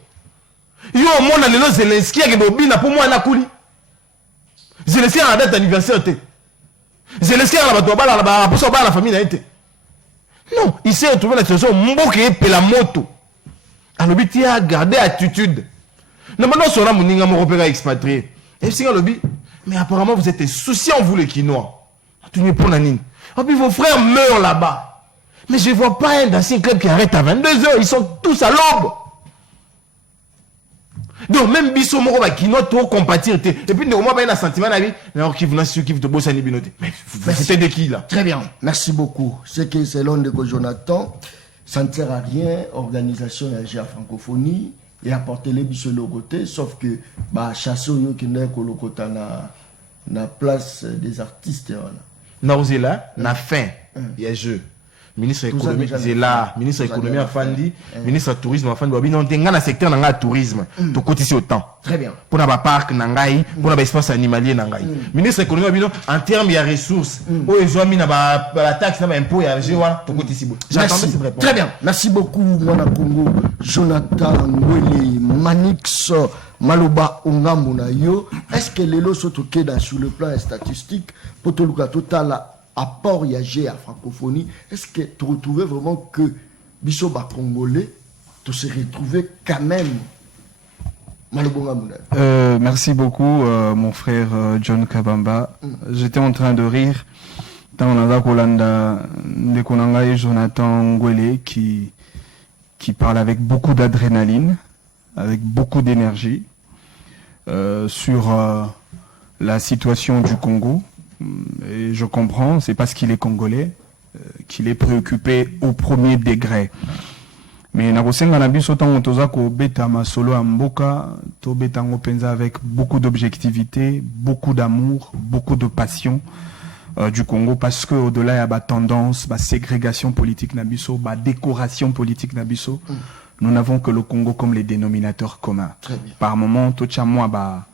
Yo, moi, on a le Zelensky qui est pour moi, Nakuli. Zelensky a la date d'anniversaire. Zelensky a la famille. Non, il s'est retrouvé dans la situation où il a la moto. Alors, il a gardé attitude. Non, maintenant, on a mon repère expatrié. Et c'est le but. Mais apparemment, vous êtes souciants, vous les Quinois. Et puis vos frères meurent là-bas. Mais je ne vois pas un d'ancien club qui arrête à 22h. Ils sont tous à l'aube. Donc, même Bisso Moro qui n'a trop compatir. Et puis, nous avons un sentiment alors qui vous qui vous bosse à Nibinote. Mais c'était de qui là? Très bien. Merci beaucoup. C'est que selon de Jonathan, ça ne sert à rien, organisation et la francophonie. Et apporter les bis le côté, sauf que bah chasser yo qui n'est que le côté na place des artistes Nauzela na fin il y a jeu ministre économie c'est là ministre économie afandi ministre tourisme afandi babi non tenga na secteur na tourisme to kotisi autant très bien pour na ba parc na ngai pour na espace animalier na ngai ministre économie babi non en termes ya ressources o ezwami na ba taxe na ba impôt ya jewa to kotisi bo j'attendais cette réponse très bien merci beaucoup mwana Congo Jonathan Ngwele Manix Maloba Ongambu na yo est-ce que les lots sont sur le plan statistique pour tout le total apport yagé à francophonie, est-ce que tu retrouvais vraiment que Bissoba Congolais, tu se retrouvais quand même merci beaucoup, mon frère John Kabamba. J'étais en train de rire dans on Kolanda de Konanga et Jonathan Ngwele qui parle avec beaucoup d'adrénaline, avec beaucoup d'énergie sur la situation du Congo. Et je comprends, c'est parce qu'il est congolais qu'il est préoccupé au premier degré. Mais nakosenga na biso tango tozako beta masolo ya mboka to betango penza avec beaucoup d'objectivité, beaucoup d'amour, beaucoup de passion du Congo parce que au-delà ya ba tendance, ba ségrégation politique na biso, ba décoration politique na biso, nous n'avons que le Congo comme les dénominateurs communs. Par moment to chamwa ba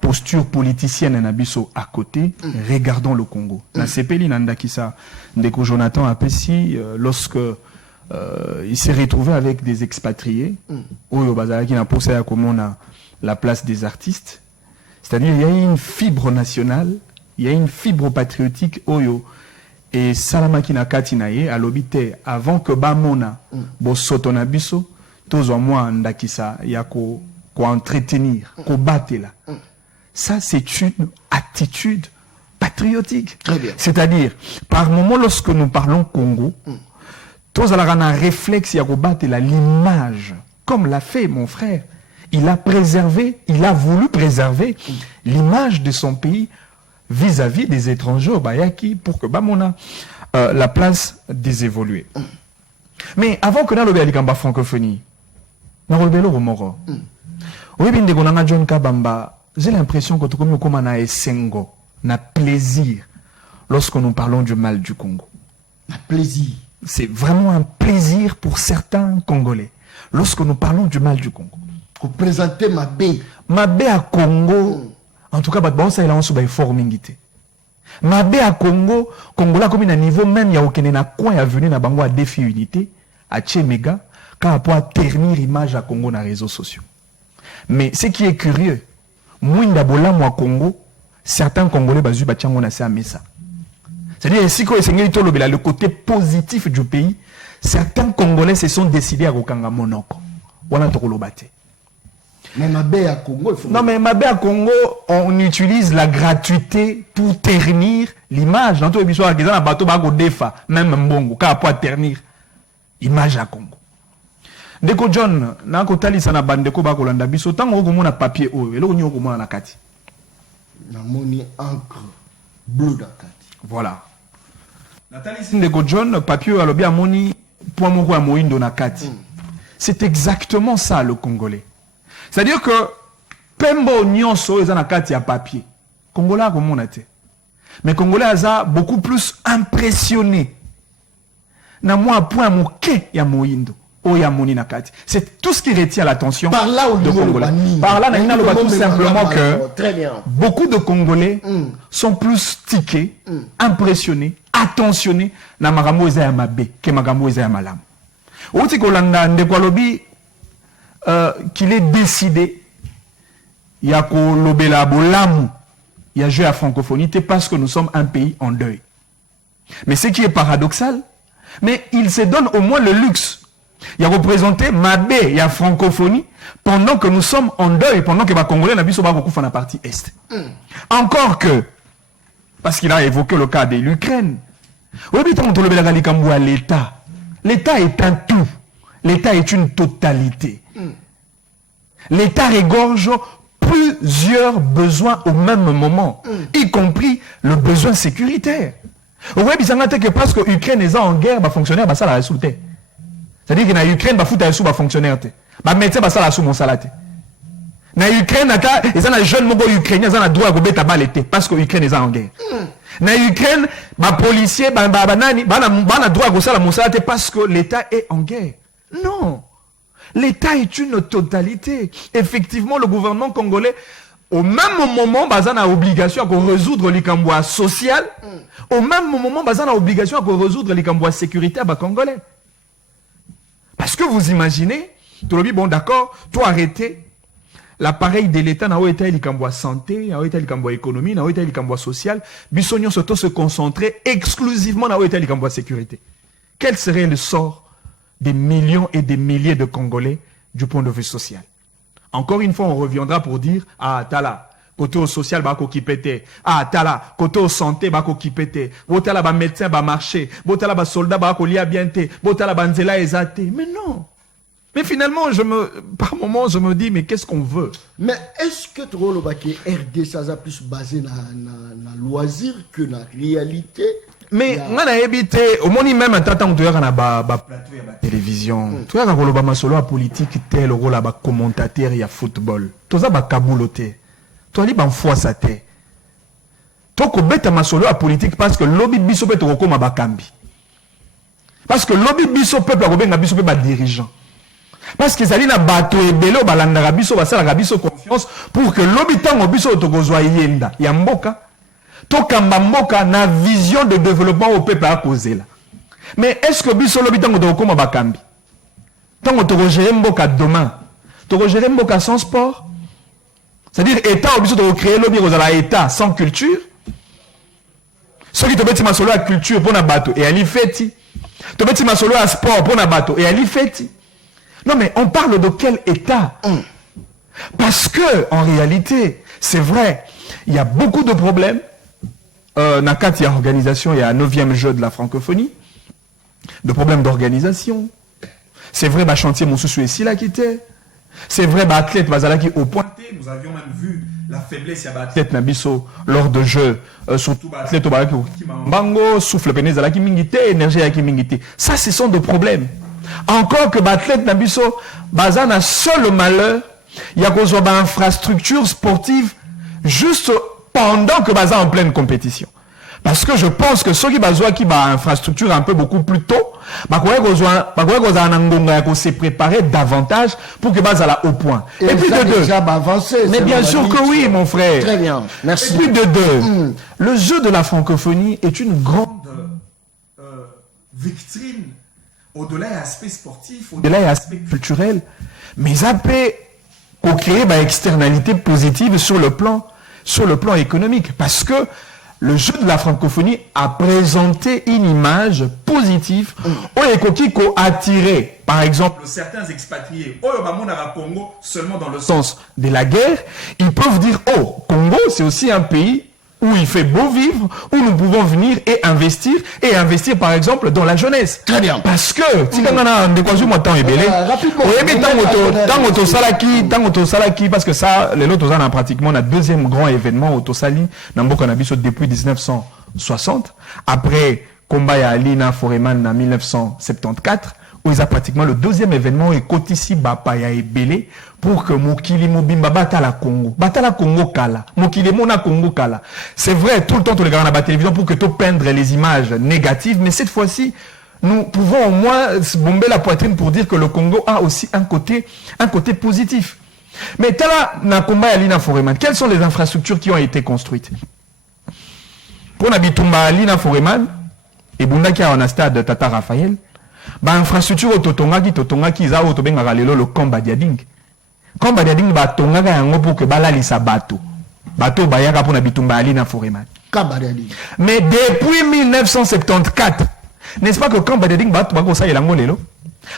posture politicienne na biso à côté, regardons le Congo. Na sepeli nanda kisa ndeko Jonathan Apesi lorsque il s'est retrouvé avec des expatriés Oyo bazalaki na posa ya komona la place des artistes. C'est-à-dire il y a une fibre nationale, il y a une fibre patriotique Oyo et salamaki na kati na ye alobite avant que bamona bo soto na biso tozo moi ndakisa ya ko entretenir, ko batela. Ça, c'est une attitude patriotique. C'est-à-dire, par moment, lorsque nous parlons Congo, tous allons un réflexe, il y a l'image, comme l'a fait mon frère. Il a préservé, il a voulu préserver l'image de son pays vis-à-vis des étrangers au Bayaki pour que Bamona la place des évoluer. Mais avant que nous ayons la francophonie, nous avons le Moro. Oui, bien, John Kabamba. j'ai l'impression que tout comme on a esengo, na plaisir lorsque nous parlons du mal du Congo. Na plaisir. C'est vraiment un plaisir pour certains Congolais lorsque nous parlons du mal du Congo. Pour présenter ma baie. Ma baie à Congo, en tout cas, bon, ça il a un sous-effort mingité. Ma baie à Congo, Congola comme un niveau même, il y a aucun na coin à venir na bango à défi unité, à Tchéméga, car pour ternir l'image à Congo dans les réseaux sociaux. Mais ce qui est curieux, Mwinda Bolam à Congo, certains Congolais basu batiango na sa mesa. C'est-à-dire, si le côté positif du pays, certains Congolais se sont décidés à Rokanga Monoko. Voilà Tokolobate. Mais ma baie à Congo, il faut... Non, mais ma baie à Congo, on utilise la gratuité pour ternir l'image. Dans tous les émissions, il y a un bateau qui défa, même Mbongo, car pour ternir l'image à Congo. Deko John, na kotali sana bandeko ba kolanda biso tango ko mona papier oyo, eloko nyo ko mona na kati. Na moni encre bleu da kati. Voilà. Nathalie Sindeko John, papier alobi amoni point moko ya moindo na kati. C'est exactement ça le Congolais. C'est-à-dire que pembo nyonso eza na kati ya papier. Congolais ko mona te. Mais Congolais aza beaucoup plus impressionné. Na moi point moke ya moindo. C'est tout ce qui retient l'attention de Congolais. Par là, on a tout simplement que beaucoup de Congolais sont plus tiqués, impressionnés, attentionnés na magambo eza ya mabe que magambo eza ya malamu. Oti kolanda ndeko lobi qu'il est décidé ya ko lobela bolamu ya jeu à francophonie parce que nous sommes un pays en deuil. Mais ce qui est paradoxal, mais il se donne au moins le luxe. Il a représenté Mabé, il y a francophonie, pendant que nous sommes en deuil, pendant que les Congolais n'ont pas beaucoup dans la partie Est. Encore que, parce qu'il a évoqué le cas de l'Ukraine, l'État. L'État est un tout. L'État est une totalité. L'État regorge plusieurs besoins au même moment, y compris le besoin sécuritaire. Que parce que l'Ukraine est en guerre, les fonctionnaires, ça la résulté. C'est-à-dire que dans l'Ukraine, les fonctionnaires sous fonctionnaire. Les médecins, ça la sous mon salaire. Dans l'Ukraine, ils ont un jeune mogo ukrainien, ils ont le droit à gober tabac l'été parce que l'Ukraine est en guerre. Dans l'Ukraine, les policiers, ils ont le droit à gober mon salaire parce que l'État est en guerre. Non. L'État est une totalité. Effectivement, le gouvernement congolais, au même moment, il a l'obligation de résoudre les cambois social. Au même moment, il a l'obligation de résoudre les cambois sécuritaires congolais. Parce que vous imaginez, tu le dis, bon d'accord, toi arrêtez, l'appareil de l'État n'a pas été le cambois santé, n'a pas été le cambois économie, n'a pas été le cambois social, Bissonnion surtout se concentrer exclusivement n'a pas été le cambois sécurité. Quel serait le sort des millions et des milliers de Congolais du point de vue social? Encore une fois, on reviendra pour dire, ah, tala, côté au social, bah, qui pétait. Ah, tala, côté au santé, bah, qui pétait. Botala, bah, médecin, bah, marché. Botala, bah, soldat, bah, qui a bien été. Botala, bah, nzela, ezate. Mais non. Mais finalement, par moment, je me dis, mais qu'est-ce qu'on veut? Mais est-ce que tu vois que RD, ça a plus basé dans loisir que dans la réalité? Mais, on a évité, au moins, même, tant que tu as un plateau et la télévision, tu as un solo politique tel rôle à commentateur et à football. Tu as un kabouloté. Tu as un foi sa terre. Tu as un solo à politique parce que lobby biso peut te recommander bakambi. Parce que lobby biso peuple a biso peut dirigeant. Parce que ça dit na bato et belo balanda biso basala biso confiance pour que lobby tango biso to gozwa yenda ya mboka. Tokamba mboka na vision de développement au peuple à causer là. Mais est-ce que biso lobby tango to koma bakambi? Tango to gérer mboka demain. To gérer mboka sans sport. C'est-à-dire état au biso to créer lobby rozala état sans culture. Ceux qui te beti masolo à culture pour na bato et ali feti. Te beti masolo à sport pour na bato et ali feti. Non mais on parle de quel état? Parce que en réalité, c'est vrai, il y a beaucoup de problèmes. Nakat, il y a organisation, il y a un 9e jeu de la francophonie, de problèmes d'organisation. C'est vrai, bah chantier mon sous ici là qui était. C'est vrai, bah athlète Bazalaki au pointé. Nous avions même vu la faiblesse à athlète Nabiso lors de jeux, surtout bah athlète qui Bango, souffle péné Zalaki mingité, énergie Yaki mingité. Ça, ce sont des problèmes. Encore que l'athlète Nabiso, Bazan a seul malheur, il y a qu'on soit infrastructure sportive juste pendant que baza en pleine compétition. Parce que je pense que ceux qui bazoa qui ba infrastructure un peu beaucoup plus tôt, se préparer davantage pour que baza au point. Et puis de deux. Mais bien sûr que oui, mon frère. Très bien, merci. Et puis de deux. Le jeu de la francophonie est une grande victrine au-delà de l'aspect sportif, au-delà de l'aspect culturel, mais ça peut créer une externalité positive sur le plan économique. Parce que le jeu de la francophonie a présenté une image positive qui a attiré, par exemple, certains expatriés au Congo seulement dans le sens de la guerre. Ils peuvent dire, oh, Congo, c'est aussi un pays où il fait beau vivre, où nous pouvons venir et investir par exemple dans la jeunesse. Très bien. Parce que, si on a parce que ça, les autres on a pratiquement un deuxième grand événement au Tosali, dans Bokanabiso depuis 1960, après combat à Alina Foreman en 1974, où ils ont pratiquement le deuxième événement et Kotisi Bapaya et Belé pour que Mokili Mobimba Batala Congo Kala, Mokili Mona Congo Kala. C'est vrai, tout le temps, tous les gars à la télévision pour que tu peindre les images négatives, mais cette fois-ci, nous pouvons au moins se bomber la poitrine pour dire que le Congo a aussi un côté positif. Mais Tala Nakomba et Alina Foreman, quelles sont les infrastructures qui ont été construites? Pour Nabitumba Alina Foreman, et Bundaki a un stade Tata Raphaël, infrastructure totongaki za otobenga lelo le combat diading batongaka yango pour que balalisa bato bayaka pour na bitumba Alina Foreman. Mais depuis 1974, n'est-ce pas que combat diading bato bako yango lelo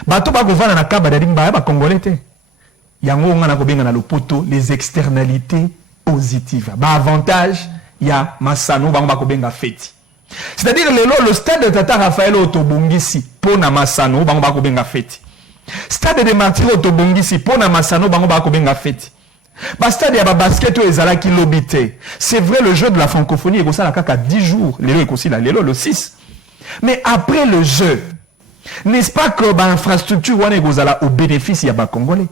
bato bako vana na combat diading ba congolais te yango ngana ko benga na lopoto les externalités positives avantage ya masano bango bako benga feti. C'est-à-dire le stade de Tata Raphaël Otobongisi pour Namasano bango bako benga feti. Stade de Martyr Otobongisi pour Namasano bango bako benga feti. Ba stade ya ba basket ezalaki lobité. C'est vrai, le jeu de la francophonie est ça la kaka 10 jours, lelo ekosi la lelo le 6. Mais après le jeu, n'est-ce pas que ba infrastructure wana ezala au bénéfice ya ba congolais.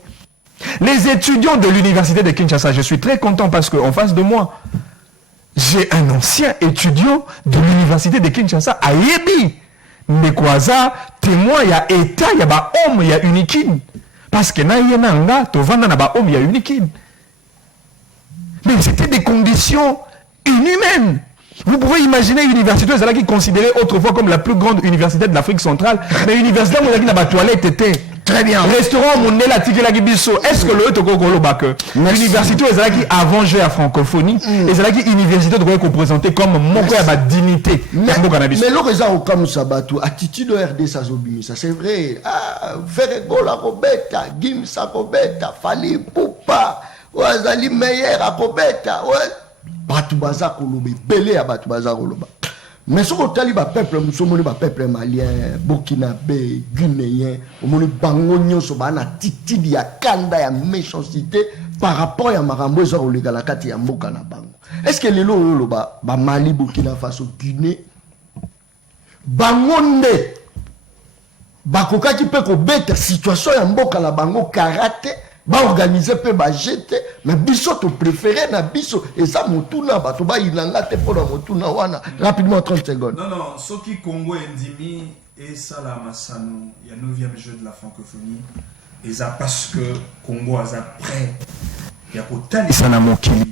Les étudiants de l'université de Kinshasa, je suis très content parce que en face de moi j'ai un ancien étudiant de l'université de Kinshasa à Yebi. Mekwaza, témoin, il y a État, il y a homme, il y a unikin. Parce que na yenanga, to vanda na ba homme, il y a unikin. Mais c'était des conditions inhumaines. Vous pouvez imaginer une université qui est considérée autrefois comme la plus grande université de l'Afrique centrale. Mais l'université où il y a des toilettes était. Très bien. Restaurant Monela Tigela Gibiso. Est-ce que le l'université qui avant joué à francophonie, et c'est là qui université doit être représentée comme mon frère à dignité. Mais le réseau comme Sabatou, attitude de RD Sazobimi, ça c'est vrai. Ah, Ferregola Robeta, Gim Sakobeta, Fali Poupa, Ouazali Meyer à Robeta, Batu Bazar Kolobe, Belé à Batu Bazar Koloba. Mais ce que tu as peuple, nous peuple malien, burkinabé, guinéen, on bangonio so bana attitude ya kanda ya méchanceté par rapport à marambo zo le galakati ya mboka na bango. Est-ce que les lo ba Mali, Burkina Faso, Guinée bangonde bakoka ki pe ko beta situation ya mboka na bango karaté ba organiser pe ba jeter mais biso to préféré na biso et ça motuna bato ba ilanga te pour motuna wana rapidement 30 secondes. Non ce qui Congo endimi et ça la masano il y a 9e jeu de la francophonie et ça parce que Congo a prêt il y a potali sana mokili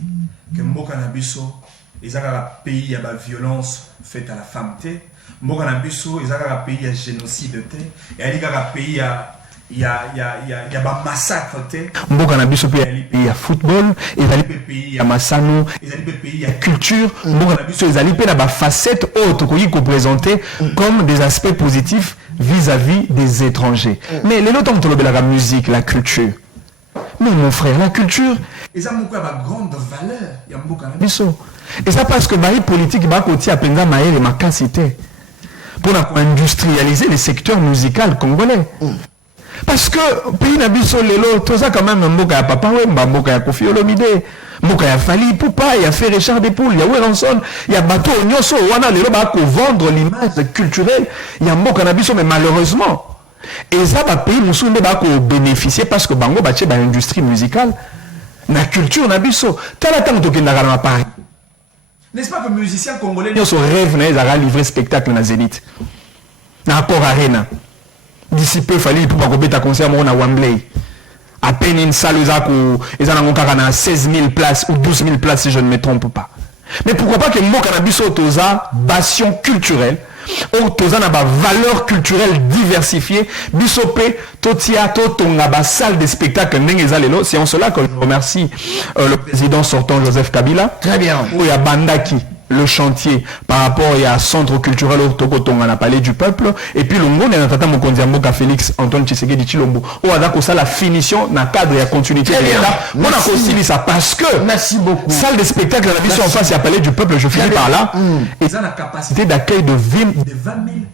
que mboka na biso ezaka pays ya ba violence faite à la femme te mboka na biso ezaka pays ya génocide te et ali kaka pays ya il y a ba massacre te mboka na biso pe il y a football ezali pe pays ya masano ezali pe pays ya culture mboka na biso ezali pe na ba facette autre ko présenter comme des aspects positifs vis-à-vis des étrangers. Mais les autres ont la musique, la culture. Mais mon frère, la culture, et ça a une grande valeur. Et ça parce que les politiques sont à peine maïr et makasité pour industrialiser les secteurs musicaux congolais. Parce que pays nabiso lelo toza quand même mboka ya Papa Wemba, mboka ya Koffi Olomide, mboka ya Fali Poupa, il y a fait Richard Depoule, il y a Weranson, il y a Bato Onyoso, wana lelo ba ko vendre l'image culturelle, il y a mboka nabiso mais malheureusement et ça ba pays musunde ba ko bénéficier parce que bango ba tche ba industrie musicale. na culture na biso tala tango tokendaka na Paris. N'est-ce pas que musicien congolais nyonso rêve na ezaka livrer spectacle na Zénith na Accor Arena d'ici peu fallait pour bakobeta concert mo na Wembley à peine une salle ils en ont kaka 16 000 places ou 12 000 places si je ne me trompe pas. Mais pourquoi pas que mboka na biso toza passion culturelle ou toza na ba valeur culturelle diversifiée biso pe totia totonga ba salle de spectacle ndenge ezalelo. C'est en cela que je remercie le président sortant Joseph Kabila. Très bien. Où il y a Bandaki le chantier par rapport à centre culturel au Tokotonga na palais du peuple et puis le monde na tata mokonzi mboka Félix Antoine Tshisekedi Tshilombo au adako ça la finition na cadre et continuité de l'État on a considéré ça parce que merci beaucoup salle de spectacle la vision en face il y a palais du peuple je finis par là et ça la capacité d'accueil de 20 000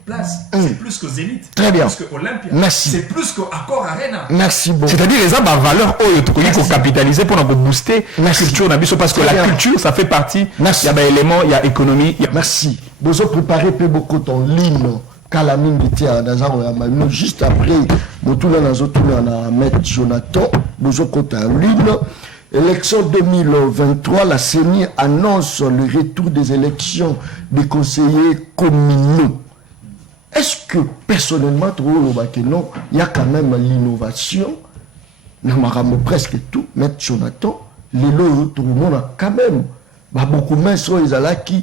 places c'est plus que Zénith très bien plus que Olympia merci c'est plus que Accor Arena merci beaucoup c'est-à-dire les ba valeur oyo tokoki ko capitaliser pour booster la culture na biso parce que la culture ça fait partie il y a ba éléments il y a économie. Merci. Vous avez préparé beaucoup ton ligne. Kalamine Bitia, juste après, on a maître Jonathan. Vous avez préparé un ligne. Élection 2023, la CENI annonce le retour des élections des conseillers communaux. Est-ce que personnellement, il y a quand même l'innovation? Presque tout, maître Jonathan. Les lots, tout le monde a quand même. Beaucoup moins sont les alaki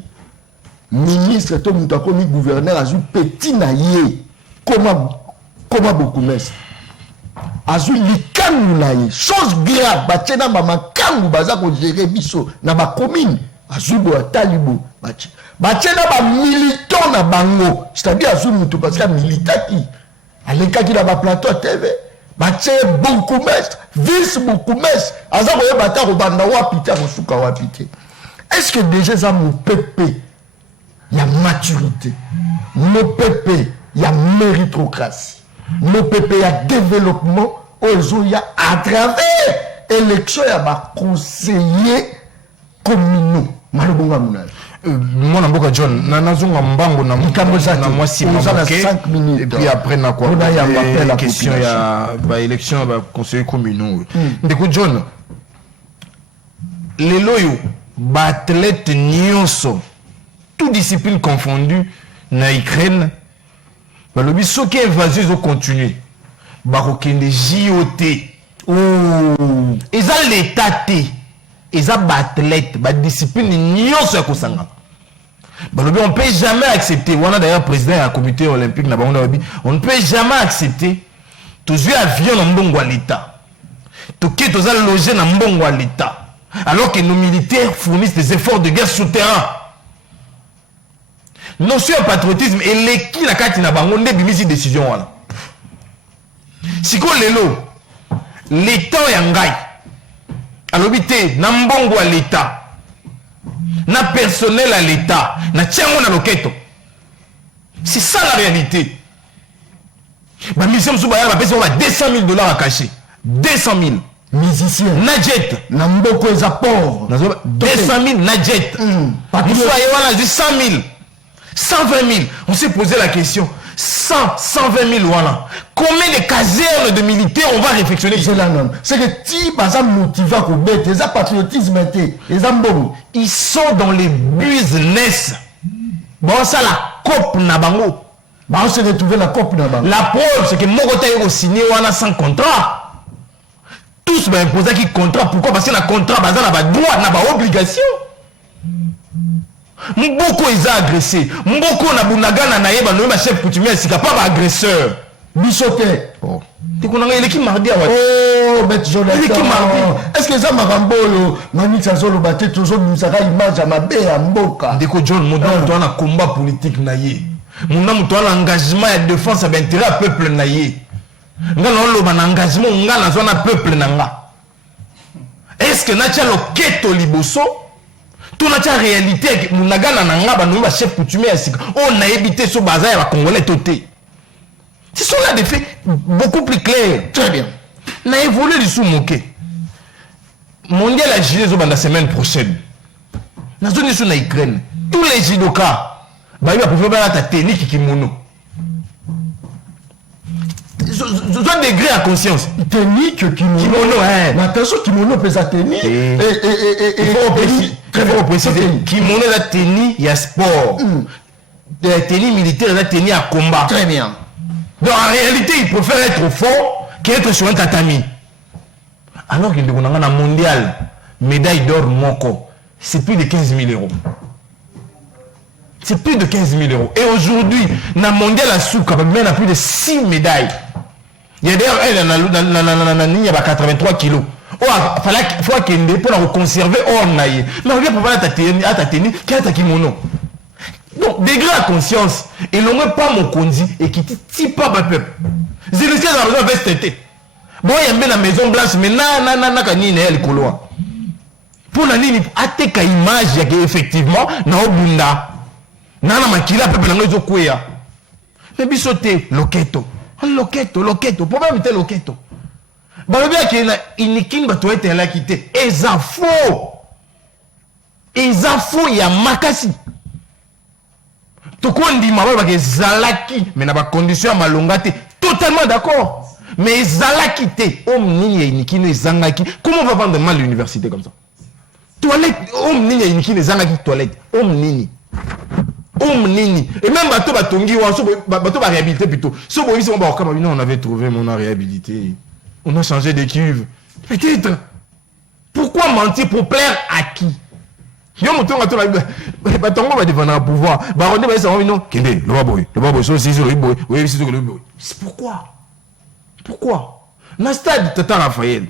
ministre tout le monde gouverneur a petit naïe comment beaucoup moins azu likangu naïe chose grave batena mama kangu baza ko gérer biso na ba commune azu bo talibo batena ba militant na bango c'est-à-dire azu mutu parce que militaki alekaki na ba plateau TV batye beaucoup moins vice beaucoup moins aza ko yebata ko banda wapita ko suka wapite. Est-ce que déjà ça mon pépé, il y a maturité, mon pépé, il y a méritocratie, mon pépé, il y a développement, il y a à travers l'élection, il y a conseiller communaux. Moi, John, Nanazunga Mbango, na moi, si et puis après, na quoi, la question, il y a élection, conseiller communaux. Écoute, John, les loyaux, athlète nyonso toute discipline confondue na Ukraine ba lobi soki invasion zo continuer ba ko kende JOT eza l'état te eza ba athlète ba discipline nyonso ya kosanga ba lobi on peut jamais accepter wana d'ailleurs président ya comité olympique na bango lobi on ne peut jamais accepter toujours avion na mbongo à l'état to ke toza loger na mbongo à l'état alors que nos militaires fournissent des efforts de guerre souterrains. Notion de patriotisme et l'équipe na kati na bango nde bimisi décision wala. Siko lelo l'état ya ngai alobi te na mbongo à l'état na personnel à l'état na tiango na loketo. C'est ça la réalité. Ba mission sou ba ya ba pesa ba $200,000 à cacher. 200 000 musicien Nadjet Namboko est à pauvre 200 000 Nadjet Moussa 100 000 120 000 on s'est posé la question 100 120 000 voilà. Combien de casernes de militaires on va réflexionner? C'est que ti baza motivé ko bête les patriotisme été les ambongo ils sont dans les business bon ça la COP na bango on s'est retrouvé la COP na bango la preuve c'est que Mogota est signé wana sans contrat. Tous va imposer qui contrat. Pourquoi? Parce que le contrat basé na ba droit na ba obligation. Mboko ils a agressé. Mboko na bunagana na yeba no chef coutumier sika pas ba agresseur. Bisoté. Oh. Tu connais l'équipe mardi à oh, mais Jonathan. L'équipe mardi. Est-ce que ça marambolo manisa solo baté toujours nous sera image à ma bé à mboka. Deko John mon don toi na combat politique na yé. Mon nom toi l'engagement et défense à l'intérêt à peuple na yé. Nga loba na engagement nga na zona peuple nanga. Est-ce que natia loketo liboso tout natia réalité munagana nanga ba no ba chef coutumier asika on a évité so baza ya ba congolais toté. Ce sont là des faits beaucoup plus clairs. Très bien. Na évolué du sous moqué. Mondial à Gilles la semaine prochaine. Na zone sous na Ukraine. Tous les judokas ba ya préférer la technique kimono. degré à conscience. Tenue que Kimono, hein. Mais attention, kimono peut être tenue. Il faut préciser. Kimono est la tenue, il y a sport. La tenue militaire, la tenue à combat. Très bien. Donc en réalité, il préfère être fort qu'être sur un tatami. Alors qu'il y a un mondial, médaille d'or Moko, c'est plus de 15 000 euros. C'est plus de 15 000 euros. Et aujourd'hui, dans le mondial à Souka, il y a plus de 6 médailles. Il y a d'ailleurs elle, il y a 83 kilos. Il faut qu'il pour conserver or naïe. Mais regarde pour voir ta tenue, qui a ta kimono. Donc, degré à conscience, et l'on n'a pas mon condi et qui ne pas ma peuple. C'est le ciel dans la maison veste. Bon, il y a la maison blanche, mais elle coloa. Pour la ligne, à tes image, effectivement, na obunda. Nana makila peuple na ngozo kwea. Mais bisote loketo. Loketo. Pourquoi mettre loketo? Bah bien qu'il y a une bateau est là quitté. Et ça faux. Il y a makasi. Tout qu'on dit ma que zalaki mais n'a pas condition à malongate. Totalement d'accord. Mais zalaki te omni iniki ne zangaki. Comment on va vendre mal l'université comme ça? Toilette omni iniki ne zangaki toilette. Omni. Et même bateau batongi bateau va réhabiliter plutôt. So bon ils bah comme on avait trouvé on a réhabilité. On a changé de cuve. Peut-être. Pourquoi mentir pour plaire à qui? Yo muto ngato la batongo va devenir un pouvoir. Ba on va savoir non kende le baboy so si le boy. Oui si le boy. C'est pourquoi? Na stade Tata Raphaël.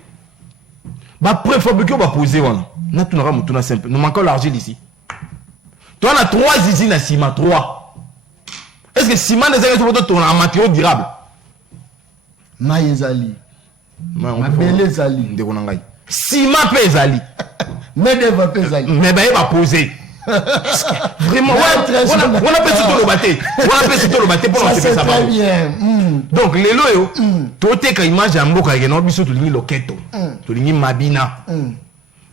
Ba préfabriquer va poser voilà. Na tout na simple. Nous manquons l'argile ici. Tu as 3 usines à ciment, 3. Est-ce que ciment des agriculteurs sont en matériaux durables? Maïzali. Mabelezali. Ciment pezali. Mais devant pezali. Mais il va poser. Vraiment, on appelle surtout le bâté. On appelle surtout le bâté pour ça. C'est très bien. Donc, les loyaux, tout est quand il mange un mot, quand il y a un biseau, tu lis loketo. Tu lis mabina.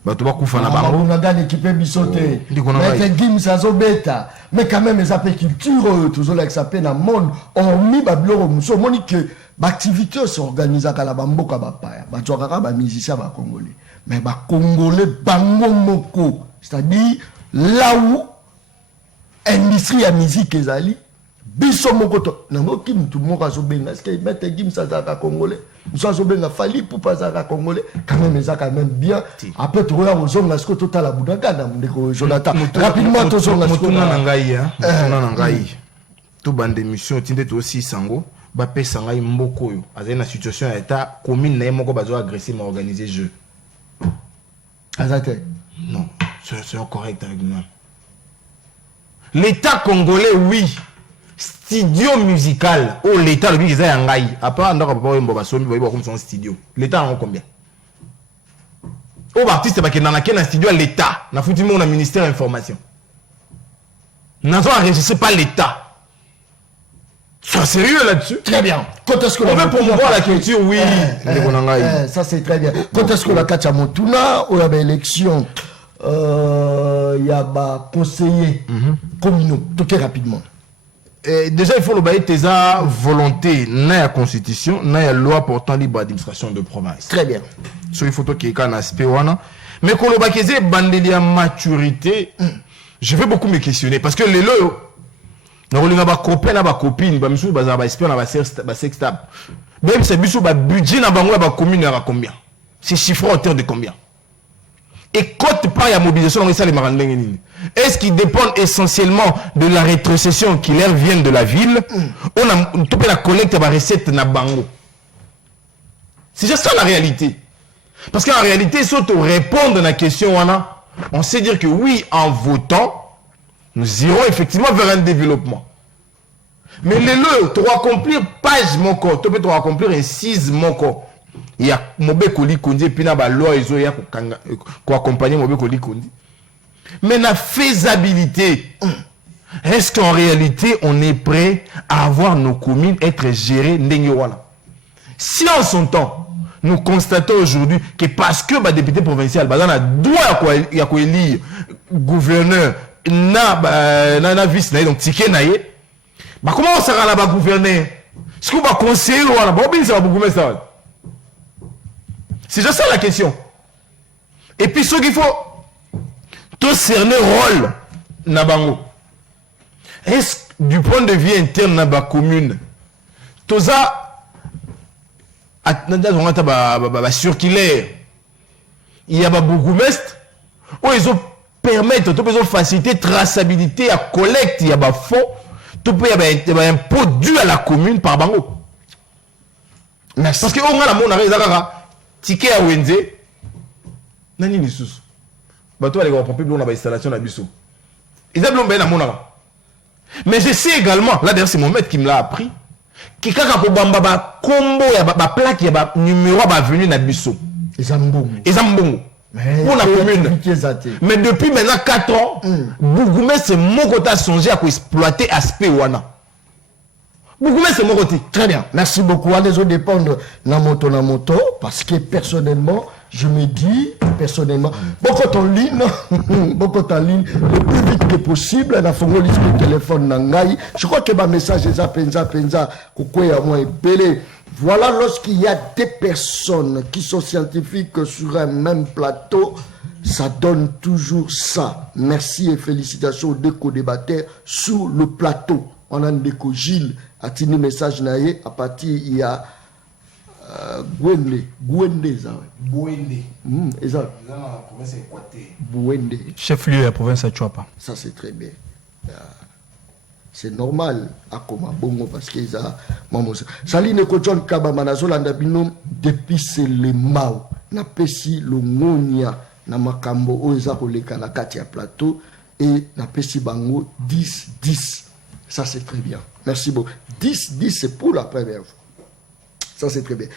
Bah tu vas couper na bango. On a gagné équipé bisoté. Mais Gim ça bêta. Mais quand même les apiculture toujours là que ça peine dans monde hormis babloro muso moni que l'activité s'organise à la bamboka bapaya. Ba tu akaka ba musicien ba congolais. Mais ba congolais bango moko. C'est-à-dire là où industrie à musique ezali biso moko to na moki mutu moko azobenga est-ce que mettre Gim ça za congolais. Nous avons fallu pour passer à Congolais. Quand même, ça quand même bien. Après, tu regardes aux hommes, est-ce que tu as la boudaka dans Jonathan? Rapidement, tu as tout bande d'émission, tu es aussi sango. Bapé sangai mboko yo. Azay na situation à état commune na moko bazo agressé mais organisé jeu. Azate. Non, c'est correct avec nous. L'État congolais, oui. Studio musical. Oh, l'État, le but, ils ont un gaï. Après, on a pas comme son studio. L'État en a combien? Oh, artiste, qui est dans un studio à l'État. On a foutu mon ministère de l'information. Nous avons enregistré pas l'État. Sois sérieux là-dessus. Très bien. Quand est-ce que on veut promouvoir la culture, oui. Ça, c'est très bien. Quand est-ce que la Kachamotuna, ou la élection, il y a un conseiller communaux, tout rapidement. Déjà, il faut le bailler tes volonté, n'a la constitution, n'a la loi portant libre administration de province. Très bien. Sur les photos qui est un aspect, mais quand le bailler bandeli à maturité, je vais beaucoup me questionner parce que les lots, nous avons des copains, des copines, des amis, des espions, des sextables. Même si le budget dans la commune est combien? C'est chiffré en termes de combien? Et quand pas la mobilisation, est-ce qu'ils dépendent essentiellement de la rétrocession qui leur vient de la ville? On a tout la collecte de la recette na bango. C'est juste ça la réalité. Parce qu'en réalité, si on répond à la question, on sait dire que oui, en votant, nous irons effectivement vers un développement. Mais les lots, tu vas accomplir page mon corps, tu peux accomplir un 6 mon corps. Il y a Mobé Koli Kondi, puis il y a loi pour accompagner Mobé Koli Kondi. Mais la faisabilité, est-ce qu'en réalité, on est prêt à avoir nos communes être gérées n'engewala? Si en son temps, nous constatons aujourd'hui que parce que le député provincial, il a droit à élire gouverneur, na vice, donc ticket naïe, comment on sera là-bas gouverneur? Ce qu'on va conseiller, ça va beaucoup ça. C'est juste ça la question. Et puis ce qu'il faut, tout cerner rôle nabango. Est-ce du point de vue interne dans la commune, tout ça, circulaire, il y a beaucoup de où ils ont permettre, ils ont faciliter traçabilité à collecte, il y a des fonds, tout peut y avoir un impôt dû à la commune par bango. Merci. Parce que on a la monde a ticket à Wenze, nani ni sous. Bateau les grands papiers on a une installation à Bissau. Ils ont bien la monde. Mais je sais également, là d'ailleurs c'est mon maître qui me l'a appris, que quand on bamba ba combo ya ba plaque ya ba numéro ba venu na Bissau. Ils ont bon. Pour la commune. Mais depuis maintenant 4 ans, Bougoumé c'est mon côté à songer à exploiter aspect Wana. Bougoumé c'est mon côté. Très bien. Merci beaucoup. Les autres dépendent na moto, parce que personnellement, je me dis, beaucoup en ligne, le plus vite que possible, on a fait le téléphone nangai. Je crois que ma message est penza, kukwea moi belé. Voilà lorsqu'il y a des personnes qui sont scientifiques sur un même plateau, ça donne toujours ça. Merci et félicitations aux deux co-débatteurs sur le plateau. On a un déco Gilles a tenu message naïe à partir il y a Gwende. Chef-lieu de la province de Chouapa. Ça c'est très bien. C'est normal à comment bongo parce qu'ils a maman Saline ko John Kabamba na Zolanda bino depuis c'est le mao na pesi le ngonia na makambo oza koleka na kati ya plateau et na pesi bango 10 ça c'est très bien. Merci beaucoup. 10 c'est pour la première fois. Ça c'est très bien.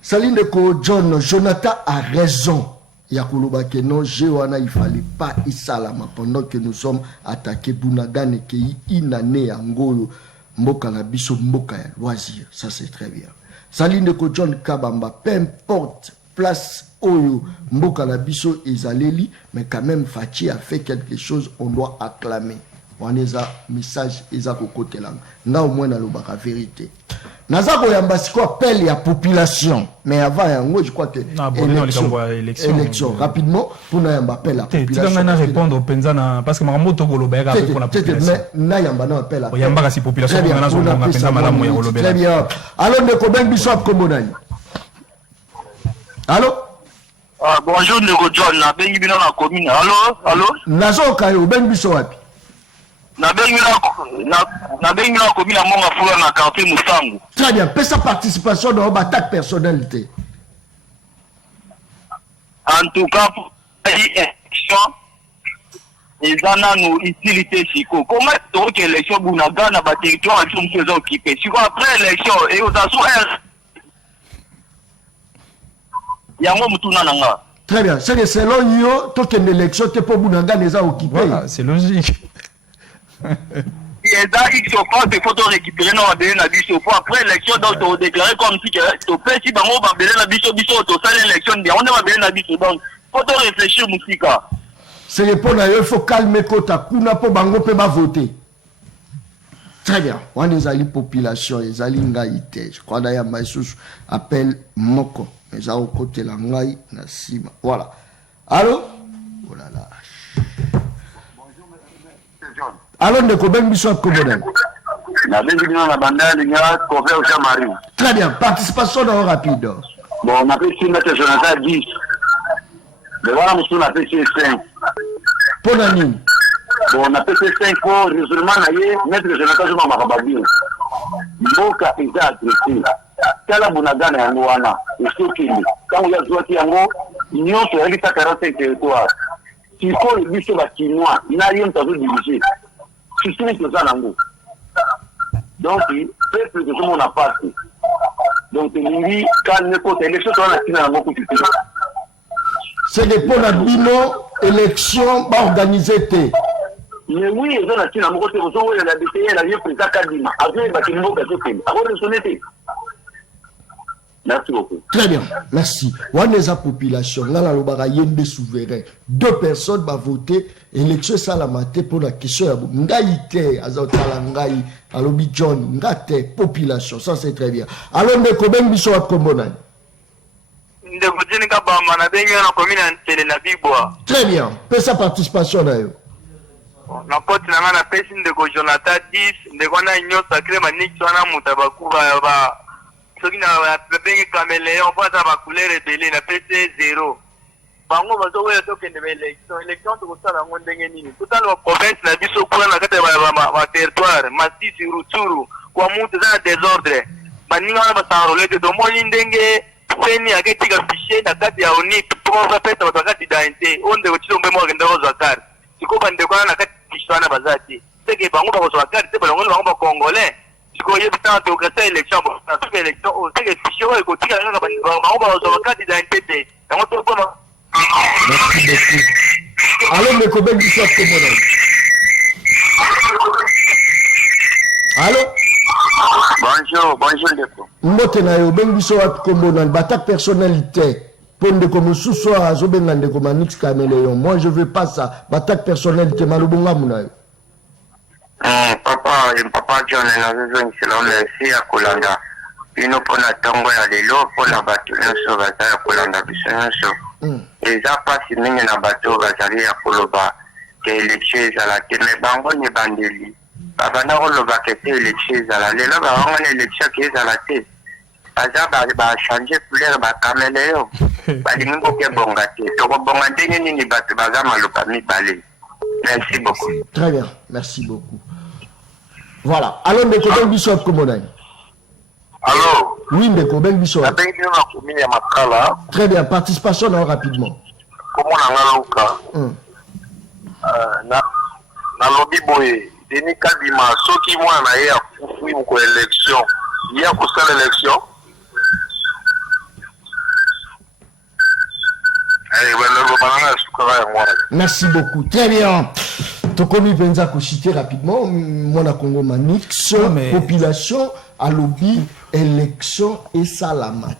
Saline ko John Jonathan a raison. Yakuluba que non, Jewana, il fallait pas Isalama pendant que nous sommes attaqués Bounagan et Kei Inane Angoyo Mboka na biso Mboka ya loisir. Ça c'est très bien. Saline de John Kabamba, peu importe place Oyo Mboka na biso Ezaleli, mais quand même Fachi a fait quelque chose, on doit acclamer. On a un message Ezako côté là. Nga au moins na lobaka vérité. Nazako Yambasiko appelle la population. Mais avant, je crois que élection rapidement pour nous appeler la population. Tu vas répondre au Penzana parce que Maramoto Togolobera pour la population. Mais Nayamba appelle la population. Très bien. Alors, ne connaissons pas Bishop Komonani. Allô? Bonjour, Nego John. Na bengi bino na commune. Allô? Nazo Kayo, ben Bishop wapi? Na bengi na commune à Monga Fula na quartier Musangu. Très bien. Pesa participation dans attaque personnalité. En tout cas, pour l'élection, ils en ont une utilité chico. Comment est-ce que l'élection Bounaga na ba territoire qui sont occupés? Si après l'élection, et aux assos, il y a un moutouna nanga. Très bien. C'est que selon yo, toute une élection, tu peux Bounaga les a occupés. Voilà, c'est logique. Il y a des qui il faut récupérer nos abonnés na biso pour après l'élection donc on déclarer comme si que to pesi bango ba belé na biso to sala l'élection on va belé na biso donc faut réfléchir musika. C'est pour là il faut calmer kota kuna po bango pe ba voter. Très bien. On les ali population les ali ngaïté. Je crois d'ailleurs Maïsous appelle Moko. Mais ça au côté la ngai na sima. Voilà. Allô? Oh là là. Alors, ne connaissons pas Bishop Komoden. Très bien. Participation dans rapide. Bon, on a fait 6 mètres Jonathan 10. Le voilà, on a fait 5. Pour l'année. Bon, on a fait 5 pour résolument, mettre Jonathan sur ma rababi. Boka est agressé. Kala Bounagana et Angoana. Et ce qu'il est. Quand on a joué à Ango, il y a 45 territoires. S'il faut le Bishop Chinois, il n'a rien à diriger. C'est que ça n'ango. Donc, c'est que tout le monde a passé. Donc, il dit, quand il y a une élection, on a beaucoup de temps. C'est des pour la bino élection organisée. Mais oui, ils ont la Chine à mon côté, ils ont la BCE, la vie président Kadima. Avec les bâtiments, ils ont sonné. Merci beaucoup. Très bien, merci. Waneza population, là la lobara yende souverain. 2 personnes va voter élection ça la maté pour la question ya ngaïté azotala ngai alobi John ngate population, ça c'est très bien. Alors ndeko ben biso wa kombonani. Ndeko jini kabamba na bengi na commune ntele na bibwa. Très bien. Peut sa participation na yo. Na poti na ngana pesi ndeko Jonathan 10 ndeko na nyo sacré maniki wana mutabakuba ba soki na bengi caméléon pour ça ba couleur ebele na pesi 0. Bango bazo wele to kende élection to kosala ngo ndenge nini. Tutalo wa province na biso kuna na kata ba territoire Masisi Rutshuru kwa mutu za désordre. Baninga wana basanrole de domoni ndenge seni aketika fichier na kati ya ONIP pour pesa batakati d'identité onde ko chilombe mo kende ko zakari. Siko bande kwa na kati kishwana bazati seke bango ba kozwa carte ba longo bango ba congolais siko yebi ta to kasa élection ba to élection o seke fichier ko tika kaka bango ba kozwa carte d'identité bango to ko Merci beaucoup. Alors ndeko ben biso wa kombonani. Allô? Bonjour ndeko. Mbote na yo ben biso wa kombonani batak personnalité. Pour ndeko mosusu azobenga ndeko Manix Caméléon. Moi je veux pas ça. Batak personnalité malobonga muna yo. Papa John na zozongi sila merci ya kolanda. Bino pona tongo ya lelo pona bato nyonso baza ya kolanda biso nyonso. Eza pasi mingi na bato bazali ya koloba ke election ezala te me bango ni bandeli. Babanda koloba ke te election ezala lelo babango na election ke ezala te. Baza bachange couleur bacaméléon. Balingi koke bonga te. Tokobonga ndenge nini bato baza maloba mibale. Merci beaucoup. Très bien, merci beaucoup. Voilà. Alors ndeko ben biso wa kombonani. Allô? Oui ndeko ben biso. Na bengi na commune ya Makala. Très bien, participation na rapidement. Comment on a na lobby boye Denis Kadima soki mwana na ye afufi ko élection il y a ko sala élection Merci beaucoup. Très bien. Tokomi penza ko citer rapidement mwana Congo Manix population à lobby élection et salamate